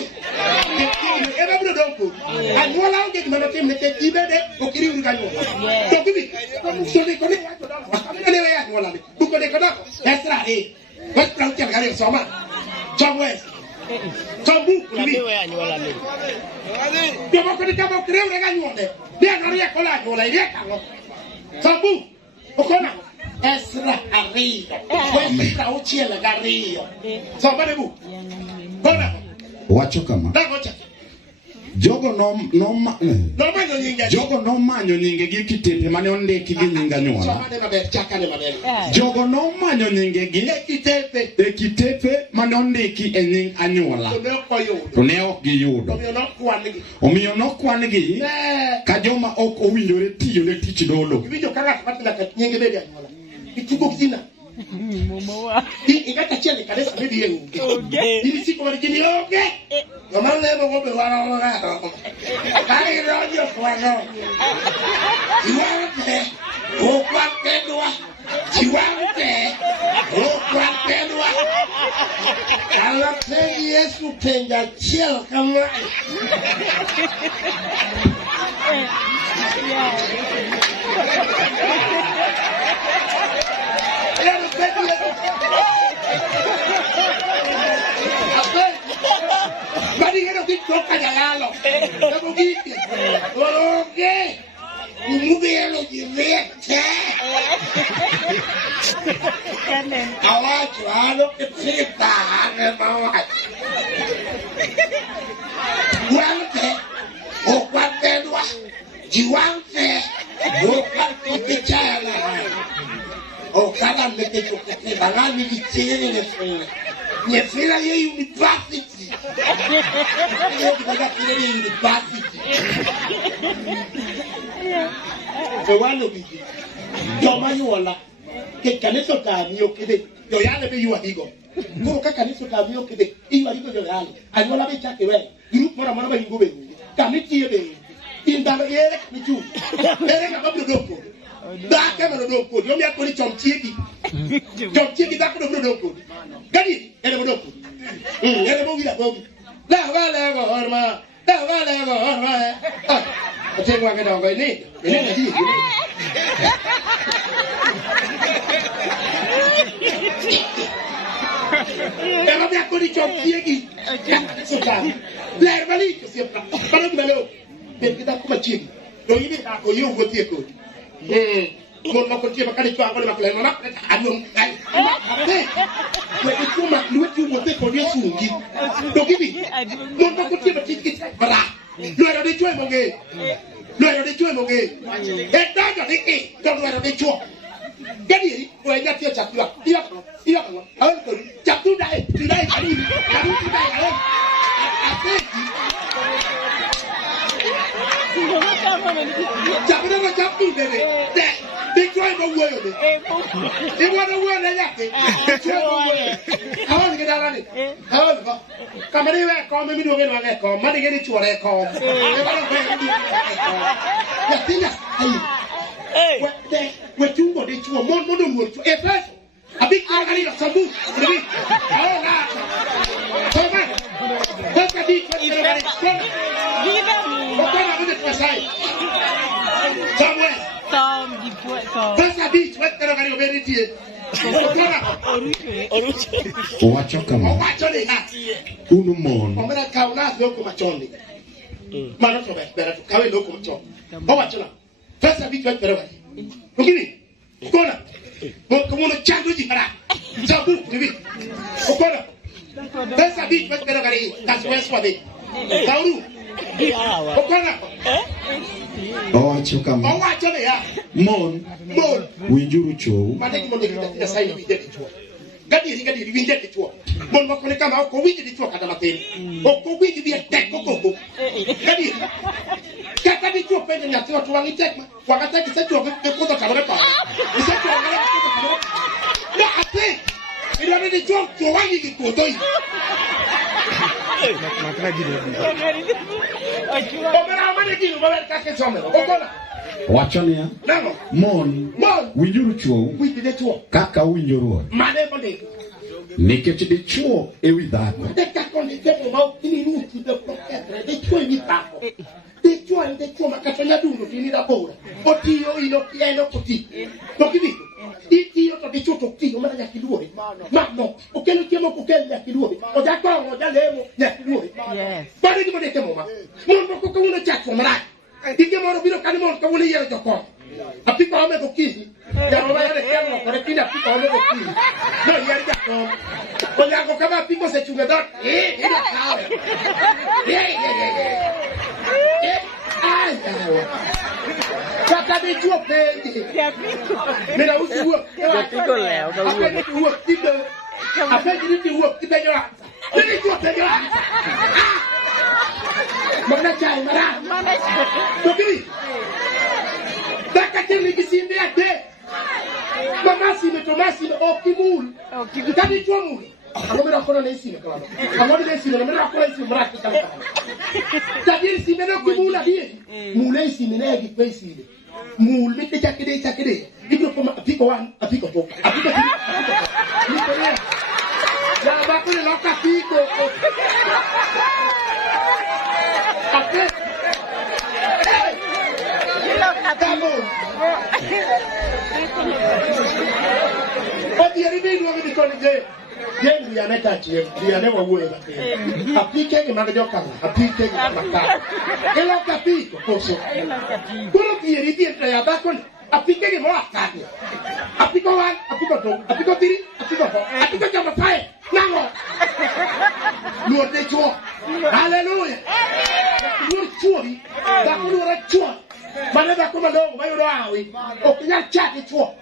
Eba bro dong kau. Anu orang kita mana tim nak tiba deh. Okiri urang kau. Tapi ni, sudah kau ni. Kami ni ya anu orang ni. Bukan dek kau. Extra ni. Wes perlu cakap kali sama. Jomwes. Jombu. Kami ni anu orang ni. Dia mau kau kiri urang anu orang ni. Dia nak dia kau lah anu orang dia kau. Jombu. Okona. Esra Ario. Questa ucciela Gario. Somma ne bu. Bona. Wacho kama. Da gocha. Jogo no manyo nyinge gi kitepe mane ondiki gi nyinga nyuola. Jogo no manyo nyinge gi kitepe mane ondiki e nying anyuola. To ne ok giyudo. Omiyo nokwan gi ka joma ok owinjore tiyo ne tich dolo. Ingata chele kanisa bibi yenu. Ili siku marikini oge. Mama lebo gobe wala. Kali rojo kwano. Iwante. Okwatedwa. Iwante. Okwatedwa. Kala tengi Yesu tenga chele kama. Toca de alalo, estamos aquí, ¿qué? Un modelo diferente. Ahora claro que sí está, hermano. Guante, o guantedua, guante, o guante chala, o cada vez que yo te van a mi tiene mi fila y university. Fewano biji. Joma yuola. Ke kanisa tamio kede. Yo yale be yuwa higo. Ko ka kanisa tamio kede. Iwa higo yo yale. Anyola be chake we. Group mara mara ba yingo be. Kamiti be. Indalo yele michu. Ere na babdo doko. Da ke mo doko. Yo mi akori chomchiegi. Chomchiegi da ko doko. Gadi, ere mo doko. Ere mo gira bogi. La vale gorma. La vale gorma. Tengo que no venir. Pero me ha dicho aquí. La hermanita siempre. Para que me lo. Pero que da como chico. Lo iba a coger un gotieco. No contiene para que haga la clema. Adiós. Pues tú más no es un gotieco de sungi. Lo que vi. No contiene para que para. Lo era de chuemo que. Lo era de chuemo que. Está ya de qué. Lo era de chuemo. Gadi, o enya tie chakula. Iya. Awon ko chakula dai, dai kali. Kali dai awon. Chakula no chakula dele. De joy no wo yo de. De wo no wo na ya ke. De joy no wo. Awon ke dala ni. Awon ko. Kamari we ko me mi do ke no ke ko. Ma de ke ni chuore ko. E ba no ko. Ya tinga. What you want to do? More than what you ever. A big carry of some boots. What's the deep? Somewhere. What's the beach? What's the variety? Watch your camera. Watch on it. Unumon. I'm going to count that local machoni. Man, better to carry local machon. Oh, watch it. First, a bit better. Look at me. Okona. Come on, chango di para. Chabu, bibi. Okona. First, a bit better. That's what's for it. Kauru. Okona. Oh, watch your camera. Oh, watch it. Mon. Winjuru cho. Maneki mo de sai ni de cho. Gadi winje de cho. Mon mo kone kama ko winje de cho kada mateni. O ko winje bi tek ko. Gadi. Kata di chuo pende na tiwa tuwa ni tek ma. Wakati kisa chuo ke koto kabore pa. Kisa chuo ngala koto kabore. Na ate. Ilo ni chuo wangi ki koto yi. Makra gide. Omera amane ki mo ber ka ke chome. Okola. Wachoni ya. Namo. Mon. Winjuru chuo. Winje de chuo. Kaka winjuru. Mane bode. Nikech de chuo ewi dhako. De ka kondi de mo ni nu ti de proketre de chuo ni dhako. De chuo makatonya dungo tini da bora. Otio ino pieno koti. To kibito. Io to de chuo to ti o mara ya kiduore. Ma no, o che lo chiamo ko ke ya kiduore. O da kwa o da lemo ya kiduore. Yes. Bari di mo de temo ma. Mon ko uno chatto mara. Di che mo biro kan mo ko uno yero joko. Apiko ame kokini. Ya mama yale kemo kwa kini apiko ame kokini. No yari ya ko. Kwa yango kama apiko se chunga dot. Ina kawe. Ai. Kaka de chuo pendi. Mira usiwo. Apiko leo ka uwo. Apiko uwo tibe. Apiko ni uwo tibe yo. Ni chuo pendi yo. Mana chai mara. Kokini. Daka kini kisinde ate. Mama si me tomasi me okimul. Kani chuo mul. Amomera kona na isi me kala. Amomera isi me amomera kona isi mara kala. Tadiri si me no kimula die. Mule isi me na gipesi. Mul me chakide. Ibro koma apiko wan, apiko to. Apiko ti. Ya ba ko le loka piko. Ape. But the remaining of the colleague, then we are not touching, we are never worried. A picking in Magajoka, a picking in Maka. A lot of people also. One of the Arabian player back on a picking in Maka. A pick one, a pick of a pick of three, a pick of fire. Now, you are the joy. Hallelujah. You are truly that you are a joy. Manada kuma longo bayo rawi okinya chati chuo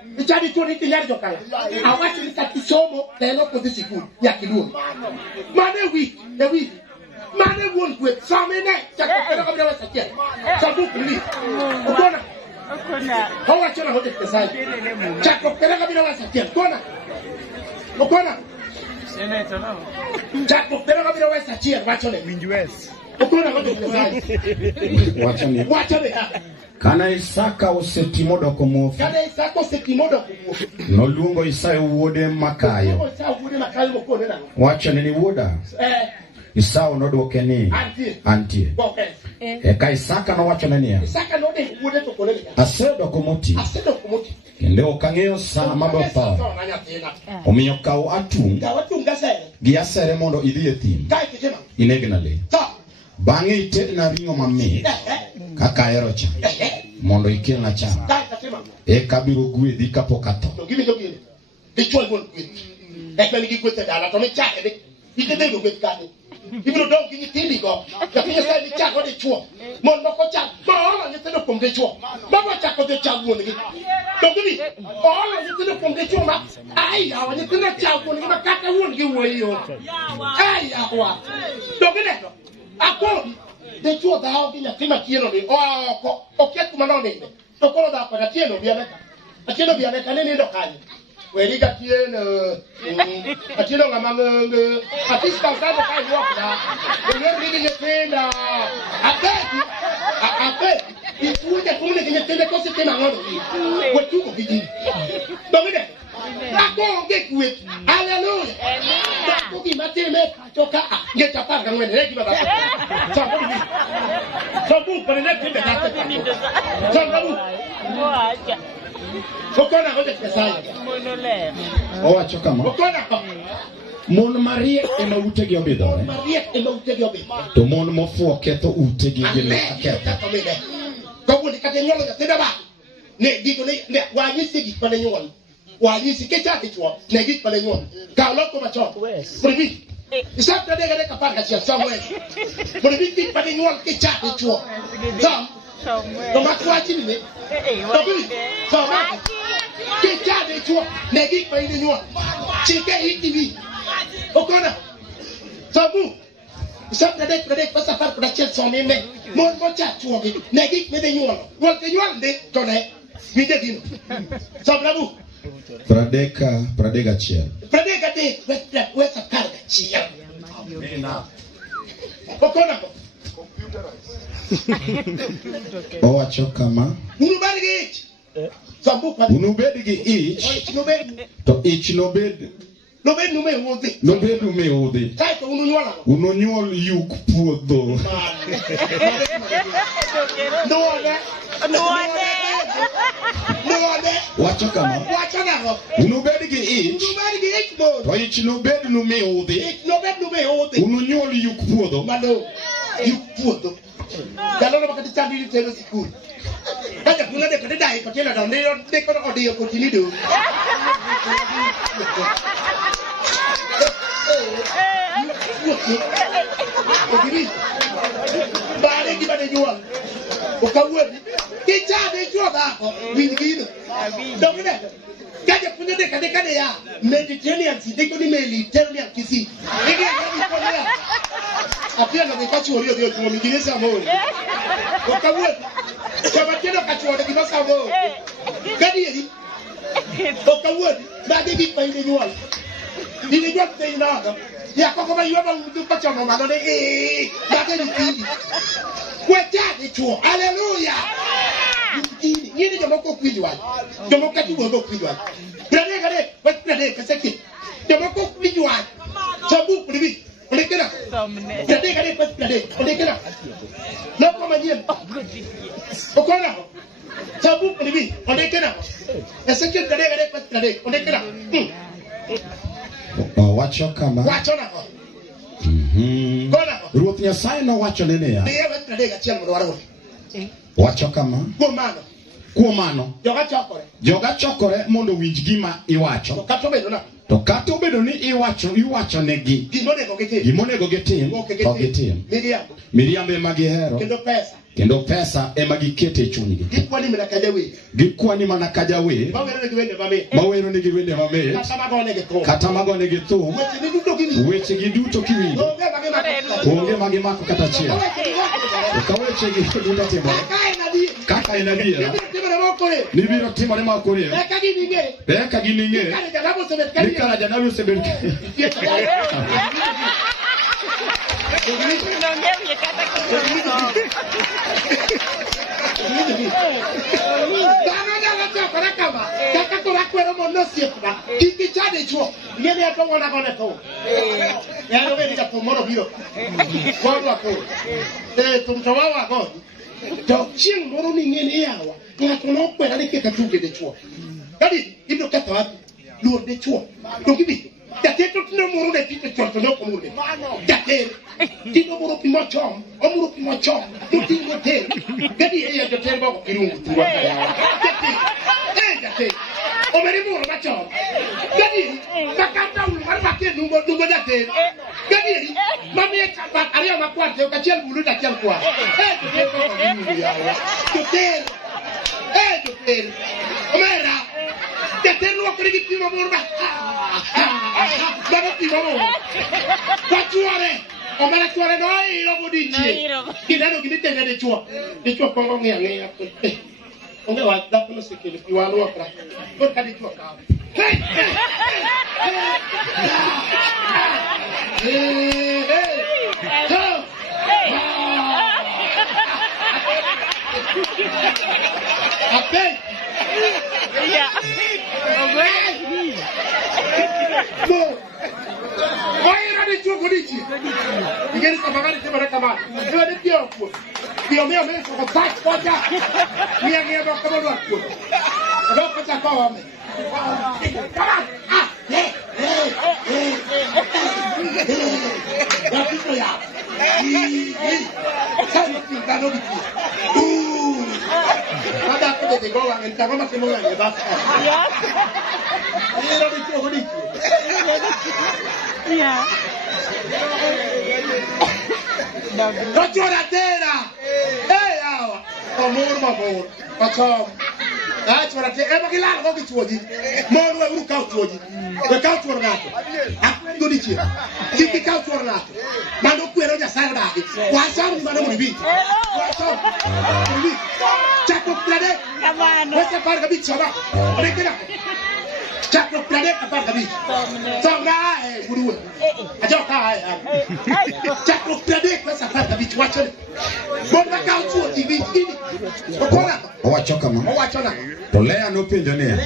ni kinyari jokala awati ni katisomo lelo kuzisiku ya kiduo mane wi mane won kwe samene chakopera kabila wasakia sabu kuli ukona hawa chana hote kesaji chakopera kabila wasakia ukona chakopera kabila wasakia wachole minjues ukona hote kesaji wachole Kana Isaka osetimodo komo. No luongo Isayo wuode Makayo. Wacho ni wuoda. Isao nodwoke ni antie. Eka Isaka no wacho niya. Asedo komoti. Kende okang'eyo sa mabotho. Omiyo kaw atung. Gi asere mondo idhi e thim. Inegnale. Bang'e itedna ring'o mamit. Kaka ero cha. Mondo ikelna cha. Eka biro gwedhi kapok atho. Dichuo won gweth. Eka nigi gweth dala to ne chake de. Ikede go gweth kane. Ibiro dong gi nyithindi go. Japinye sai ni chako dichuo. Mon moko chak. Ma olo nyithindo kuom dichuo. Baba chako de chak wuon gi. Dogini. Olo nyithindo kuom dichuo ma. Ai yawa nyithindo chak wuon gi ma kata wuon gi wuoyo. Ai yawa. Dogini. Akoro de chuo dao gi nyathi machielo ni oko oket kuma noninde to koro da kwa tieno biane kane nindo kanye weri ga tieno atieno ngama ngenge atista usado kai wakda weri gi nyependa apeti ikuja kumune gi nyependa kosi tena ngono ni wetuko gidi domine ako ngekwe haleluya Kuki mateme toka ngeta panga ngwene reki baba. Sabu kwa nene timbe kate. Sabu. Okona ngoja kesai. Monole. Owacho kama. Okona ko. Mon Maria ema utegi obidho. To mon mofuo ketho utegi gile aketho. Ko kate nyolo ya tenda ba. Ne digo ne wanyisi gik pale nyolo. Wanyisi kecha kichwa ne gik pale nyolo. Ka loko macho. Privi. Isa tade gale kapanga chia somewhere. Privi gik pale nyolo kecha kichwa. Sam. No matwa chini ne. Privi. Sam. Kecha kichwa ne gik pale nyolo. Chike hiti Okona. Sabu. Isa tade pasa par para chia someme. Mon mocha chuogi. Ne gik me de nyolo. Wolte nyolo de tone. Vide dino. Sabu. Pradeka chia. Pradeka de wesa karga chia. Okona. Owacho kama. Unubedi gi ich. Sabu pa. Unubedi gi ich. To ich nobed. Nobed nume udhi. Nobed nume udhi. Kai to ununyuola. Ununyuol yuk puodho. Nuone. Wacho kama. Unubedi gi ich. Bo. To ich nobed nume udhi. Ich nobed nume udhi. Ununyuol yuk puodho. Malo. Yuk puodho. Dalo na bakati chandi teno sikuri. Ka ja pula de ka dai ko tela don de ko audio ko tini do. Bare di bade jual. O ka wodi. Ki cha de jual da ko win. Dong ne. Kaja punya de kade ya Mediterranean si de ko ni Mediterranean kisi. Ege ya ni ko ya. Apia na ka chi ori odi o mi gine sa mo. O ka wodi. Chama tena ka chi ori ki ba sa mo. Kadi yi. O ka wodi. Ba de bi pa ni jual. Ni ni jual te na. Ya ko ba yo ba u ka cha no ma no de ba de ni. Kweta de chuo. Hallelujah. Ini jamu kau kuijuan, jamu kau tu kau kuijuan. Berada kade, berada kesakit. Jamu kau kuijuan, jamu pergi, oleh kena. Berada kade, berada, oleh kena. Napa macam? Okona, jamu pergi, oleh kena. Kesakit berada kade, berada, oleh kena. Wacho kama. Wacho na. Kona. Ruoth Nyasaye no wacho nene ya. Dia berada kacil mudwaro. Wacho kama. Kuom mano joga chokore mondo winj gima iwacho to kata obedo ni iwacho negi gimonego gitim to gitim miriambo ema gihero kendo pesa ema gikete chunygi gikwani mana ka jawer mawero nigi wende mamit kata magone gi thum weche gi duto kiwinjo onge magimako kata achiel ka weche gi duto timore kaka en adiera nibiro timore ma ok oriw eka gining'e ni kara janabi osebedo Chieng moro ni ngene yawa ngato no kwera ni keka tuge de chuo kadi ibno kata wapi luor de chuo to gibi jateto tino moro de tite chuo to no komur de jateto tino moro pimo chom omuro pimo chom to tingo te kadi e ya jateto ba ko kirungu tuwa ya jateto o meri moro ba chom kadi bakata ulu marba ke numbo jateto kadi mami e chapa aria makwante ka chiel bulu da chiel kwa Jotel. Omera. Jotel lo credi che prima morba. Ma non ti va. Quattuore. Omera tuore noi lo dici. Che danno che te ne ciò. Di ciò con ngia. Onde va da quello se che più a l'altra. Porca di ciò. Okay. Yeah. Why are they too good? You get it from a very command. You are the pure food. You are mere for fat water. We are here about common food. I don't put that power on me. Come on. They go and come on, come on, yeah. Don't you that there? Hey, amor, that's what I say. Ever get out of it to it. More will look out to it. The couch for that. I'm good at you. Keep the couch for that. Mano Quero just said that. What's up, Madame Beat? What's up? Check up Plade. Come on. What's the part of the beach? Break it up. Check up Plade about the beach. So guy, Guru. I don't know. Check up Plade. What's the part of the beach? Watch it. But the couch for the beach. To lea no penjo ne.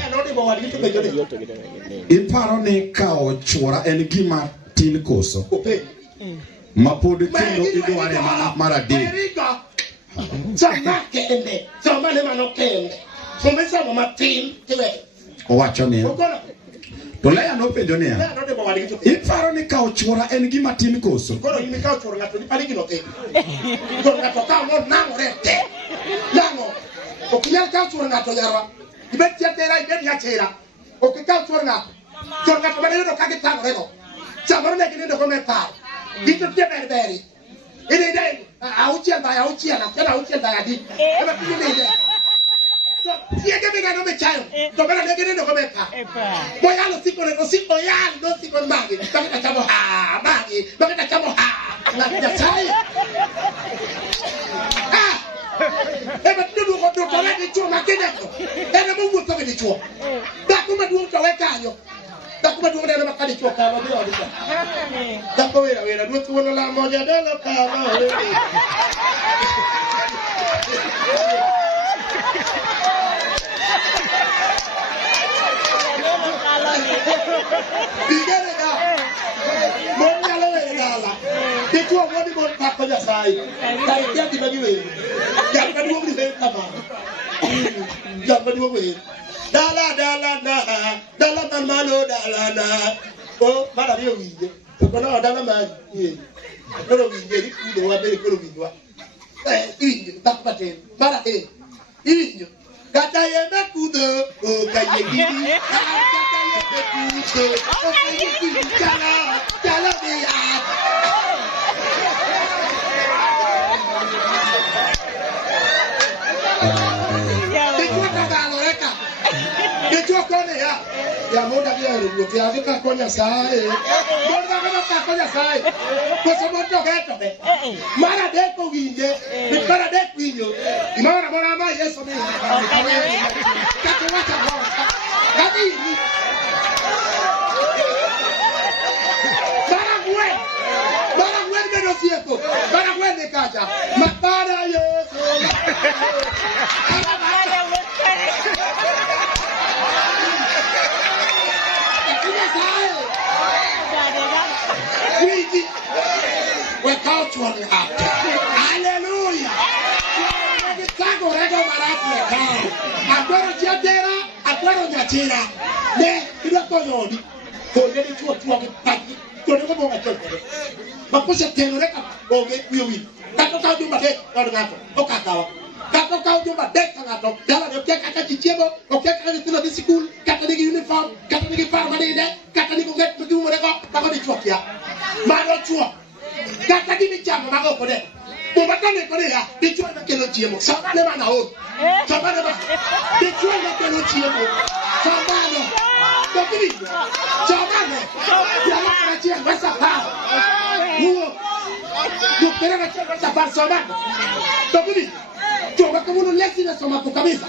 Iparo ni kao chwora en gima tin koso. Mapod kendo idware mara de. Owacho ni. To lea no penjo ne. Iparo ni kao chwora en gima tin koso. Koro ni kao chwora ngato ni pali gino te. Koro ngato ka mo nango rete. Nango. Okinyal ka chuor ngato yarwa. Ibet chetera ibet ya chera. Okika chuor ngato. Chuor ngato bale no kage tang rego. Chamaro ne kini ko me pa. Dito tie berberi. Ini dai auchiel na tena auchiel da di. Eba kini ne. To tie ke bega no me chayo. To bela ne kini ko me pa. Boya lo siko no siko ya no siko magi. Bakita chamo ha magi. Bakita chamo ha. Na ya chai. Eba tudu ko to kala di chuo makene ko. Ena mo wuto ke di chuo. Da kuma du to wekanyo. Da kuma du ne makadi chuo ka lo di odi. Da ko wera du tuo la moja de la ka lo. Digere ga. Mo nyalo wera la. Di chuo mo di mo pa ko ya sai. Dai dia di bagi we. Jangan berdua beri sama. Jangan berdua beri. Dalam mana dalana. Oh, mana dia wije? Kalau dalam mana? Kalau wije ni kudo apa ni kalau wije? Ini tak paten. Mana ini? Kata yang nak kudo, oh kaya gini. Kata yang nak kudo, oh kaya gini. Jalan dia. Ya muda dia lu que hace ka konya sai. Muda ka konya sai. Ko somo to geto be. Mara de ko winje, be para de kwinyo. Imara mara ma yeso me. Ka to wacha ho. Gadi. Bara gwe de no sieko. Bara gwe de kaja. Ma para yeso. Without one after. Hallelujah. Tago rego marati ka. Akwero chatera, akwero nyatera. Ne, ilo ko yodi. Ko le di chuo ke pagi. Ko ne ko bonga choke. Ba ko se teno reka oge wiwi. Ka ko ka jumba de oro ngato. O ka kawa. Ka ko ka jumba de ka ngato. Dala de ke ka chichebo, o ke ka tilo di school, ka ta di uniform, ka ta di farma de de, ka ta di ko get ko mo reko, ba ko di chuo ya. Ma do chuo. Kata gini chamo mago kode. Mubatane kode ya. Dichua na kelo chiemo. Sabane mana o. Sabane ba. Dichua na kelo chiemo. Sabane. Dokiri. Sabane. Ya na chiemo basta pa. Huo. Dokere na chiemo basta pa sabane. Dokiri. Choba kama no lesi na soma kwa kabisa.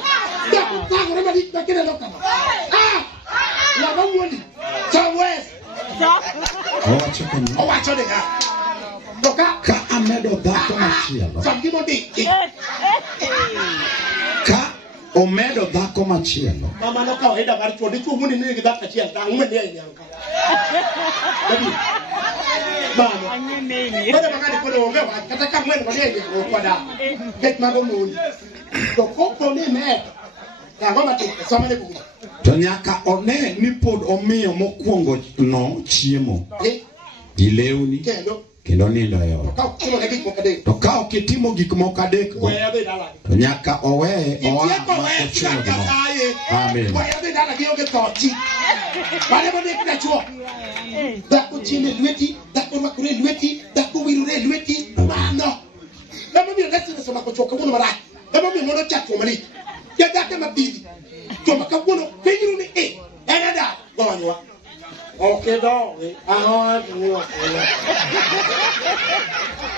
Dapo tango rema di bakire loka. La bamwoni. Chawes. Owacho de ya. Ka amedo dhako machielo. Ka omedo dhako machielo. Mama no kawaida mar chuo dichuo muni nigi dhako achiel ta ng'wen ne nyanka. Dabi. Mama. Bada magani kodo onge wa kata ka ng'wen ne nyanka kwada. Ket mago muni. To kopo ni me. Ta ngoma tu sama ne bugu. To nyaka one ni pod omiyo mokwongo no chiemo. Gi lewni. Kendo nindo yo. To ka okitimo gik moko adek go. To nyaka owe oa makochuno go. Amen. Dako chine lweti, dako makure lweti, dako wirure lweti. Mano. Ema mi lesi na soma kochoka muno mara. Ema mi mono chato mari. Ya dake mabidi. To makabuno pejiru ni enada gonywa. Okay, dog.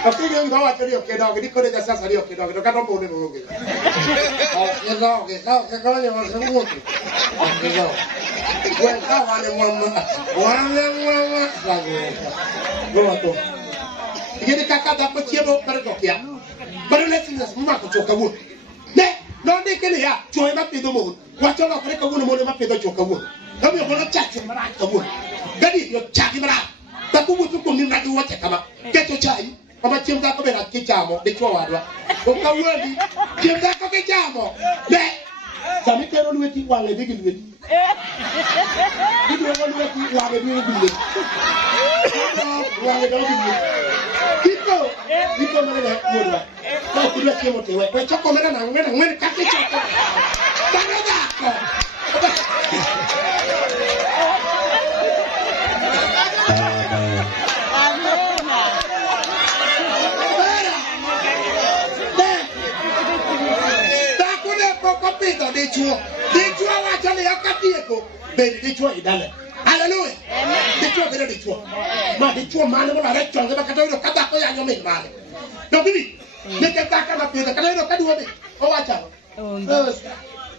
Aku yang bawa tadi okay, dog. Ini kau dah jasa sari okay, dog. Itu kan orang boleh nunggu. Okay, dog. Kau ni macam mana? Okay, dog. Kau tahu mana mama? Mana lagi? Bawa tu. Jadi kakak dapat siapa berdoa? Berlesin semua kau cakap pun. Ne, nanti kini ya, cuy mak itu pun. Wajah nak mereka pun mau mak itu cakap pun. Kami orang cakap merah kamu, jadi yo cakap merah. Tapi bukan pun ni nak buat cakap. Kita cakap, apa cinta kau berat kita mau dicuci wadwa. Kau ni cinta kau kita mau. Deh, kami terus luar ti wang lebih luar. Kita orang luar ti wang lebih luar. Wang lebih luar. Kita mana dah luar. Kau kuda cakap tu, kau cakap mana nang kaki cakap. Hallelujah. Ma di tuo mano non la reccio, ma che io cadato ya male. Non mi che tacca la pietra, che io cadu me. O wacha.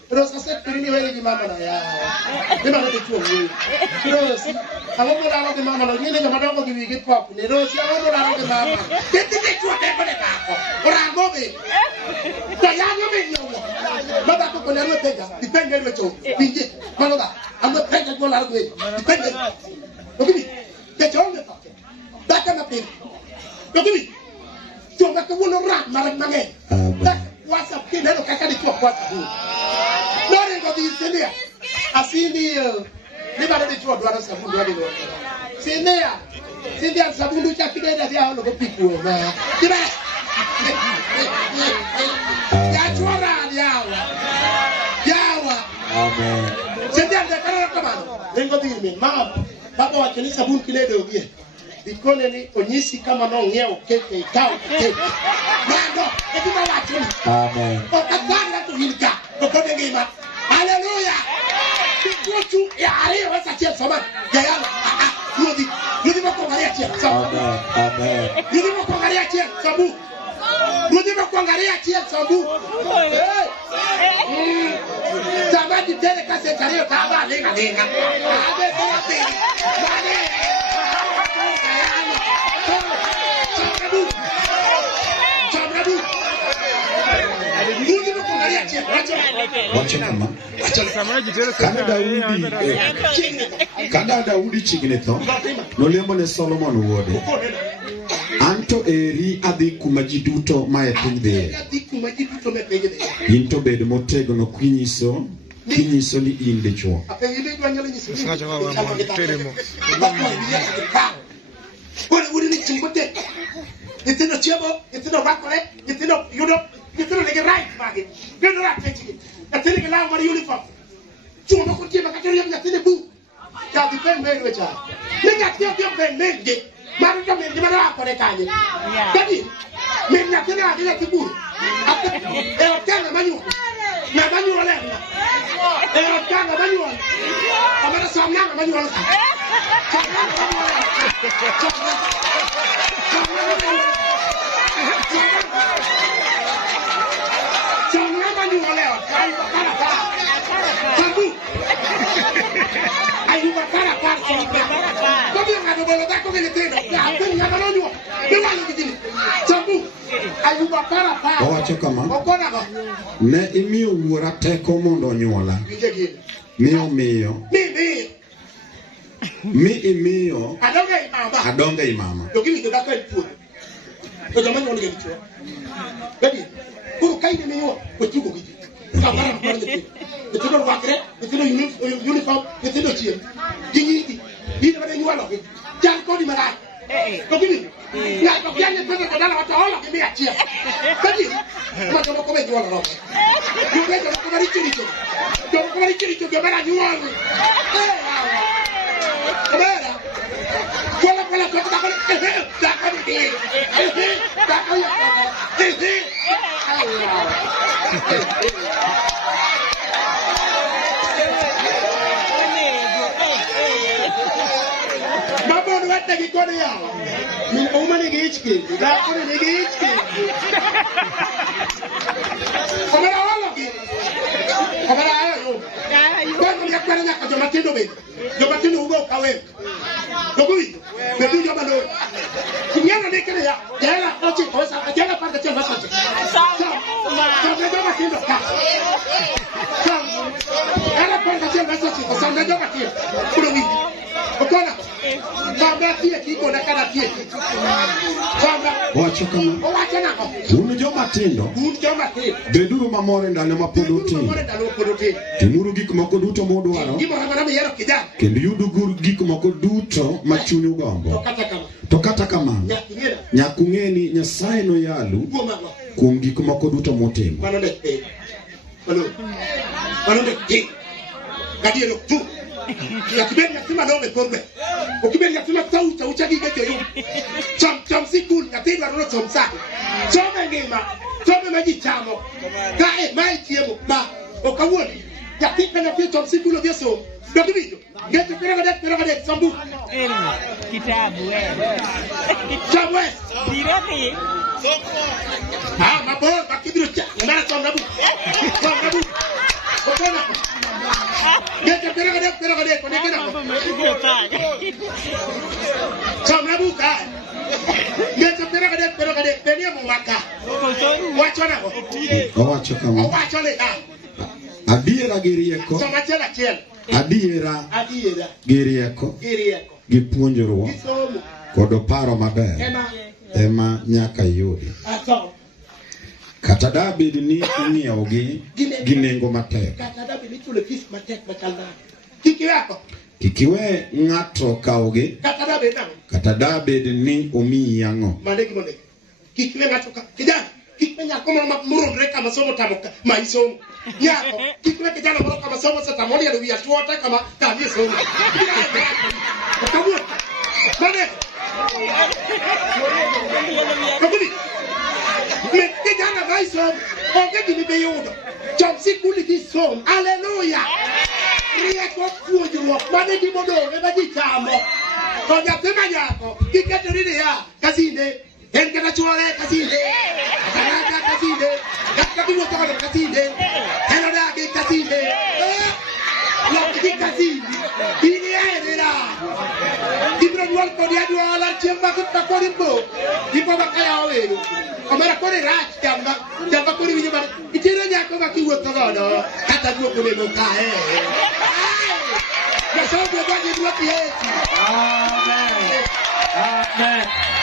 Rosa se per ni vele di mamma ya. Di mamma di tuo. Rosa. Avevo dato di mamma, non ne ma dopo di che pop, ne rosa avevo dato di mamma. Che ti tuo tempo ne papo. Ora gobe. Ya me no. Ma da con la pega, dipende da ciò. Quindi, quando da, ando prega con la due. Dipende. Quindi, che ciò ne fa. Da che nappi. Quindi, tu ma che vuoi ma mangè. WhatsApp che non cacca di tuo WhatsApp. Non è di Senia. Asini ni ba de tuo do sa fu do de. Senia. Senia sa fu lu cha ki de ya lo ko piku ma. Diba. Ya chora yawa. Amen. Senia de kana kama. Lengo di mi mama. Baba wa kanisa bu kile de obie. Ikone ni onyisi kama no ngeo keke ikao keke. Mando, etuba watu. Amen. Okatanga tu hilika. Kokode ngima. Hallelujah. Kikuchu ya ari wasa chia sama. Gayala. Yudi mo kongaria chia. Amen. Amen. Yudi mo kongaria chia sabu. Yudi mo kongaria chia sabu. Sabati tele kase kario kaba lenga. Abe kote. Bane. Kada Daudi chigneto nolembo ne Solomon wuode anto eri adhi kuma ji duto ma e piny dhiye in to bed motegno kinyiso ni in dichuo Itino chiamo, itino bakole, itino lege right magi. Geno ra techi. Atini ke la mari uniform. Chumo ko tiema ka tori ya tini bu. Ya di pen me wecha. Ninga tio pen menge. Maru to menge mara ko re kanye. Kadi. Minna tini ade ya tibu. E o tanga manyu. Na manyu ole. E o tanga manyu. Amara samna manyu ole. Owacho kama ne imiyo wuora teko mondo onyuola mi imiyo adonga imama Kuru kaini miyo kuchugo gidi. Kamara mparne. Betudo wakre, betudo uniform, betudo chie. Gini ini bade nyualo. Jan ko di mara. Ko gini. Ya ko yanye tene ko dala wata hola kimi achia. Kadi. Ma ko ko be nyualo ro. Yo be ko bari chiricho. Yo ko bari chiricho ke bana nyualo. Kamera. Kola ko ta ko. Ta ko di. Ta ko ya. Mabo no wata kikone yao. Min umani gichki. Dakone ni gichki. Kamera wala ki. Kamera ayo. Kwa kuna kwa nyaka jomatendo be. Jomatendo ugo kawe. Dogui. Bedu jomando. Kinyana nekere ya. Jela ochi kosa. Jela panga chema sote. Wacho kama unu jomatindo beduru mamore ndalo ma pod utin timuru gik moko duto mudwaro kendo yudu gik moko duto ma chunyu gombo to kata kamano nyaka ung'e ni Nyasaye noyalu kuom gik moko duto mutimo Malonde ki. Gadi lo tu. Ya kibeni ya sima no me korbe. O kibeni ya sima sauta uchagi gejo yo. Chom sikul ya tiba ro chom sa. Chome ngima. Chome maji chamo. Kae mai tiemo ba. O kawoni. Ya tiba na chom sikul dia so. Doki video. Geto pero gade sambu. Kitabu Chamwe. Dirati. Ah, mabor bakibiro cha. Ngara chongabu. Chongabu. Okona. Geto pero gade konekera. Chongabu ka. Geto pero gade penia mwaka. Wacho na ko. Owacho kama. Owacho le ka. Adiera gi rieko. Chonga chiel. Adiera gi rieko. Gi puonjruok. Kod paro maber. Ema nyaka yudi. Kata dabed ni ing'iewogi gi nengo matek. Kikiwe ng'ato kawogi. Kata dabed ni omiyi ang'o. Kikiwe ng'ato kijana. Kikiwe nyako murundre kama somo tamoka maisomo. Nyako kikiwe kijana moro kama somo sasa moja ndio yatuota kama tabia somo. Kamu. Mane. Kamu. Kijana maisomo. Ongea ni beyodo. Chomsi kuli kisomo. Haleluya. Rieko kujuruok mane di modore ba di chamo. Ko nyathina nyako kiketorire ya kasinde. En kana chuore kasinde. Kana kasinde. Kabiwo toka kasinde. Hello da ke kasinde. Lo ke kasinde. Ini era. Ibro dual ko dia dual al chemba ko takorimbo. Ipo bakaya wewe. Omera kore rach jamba kore winyo ba. Itiro nyako ba kiwo to godo. Kata duo ko le no kae. Ya so do ba ni duo Yesu. Amen. Amen.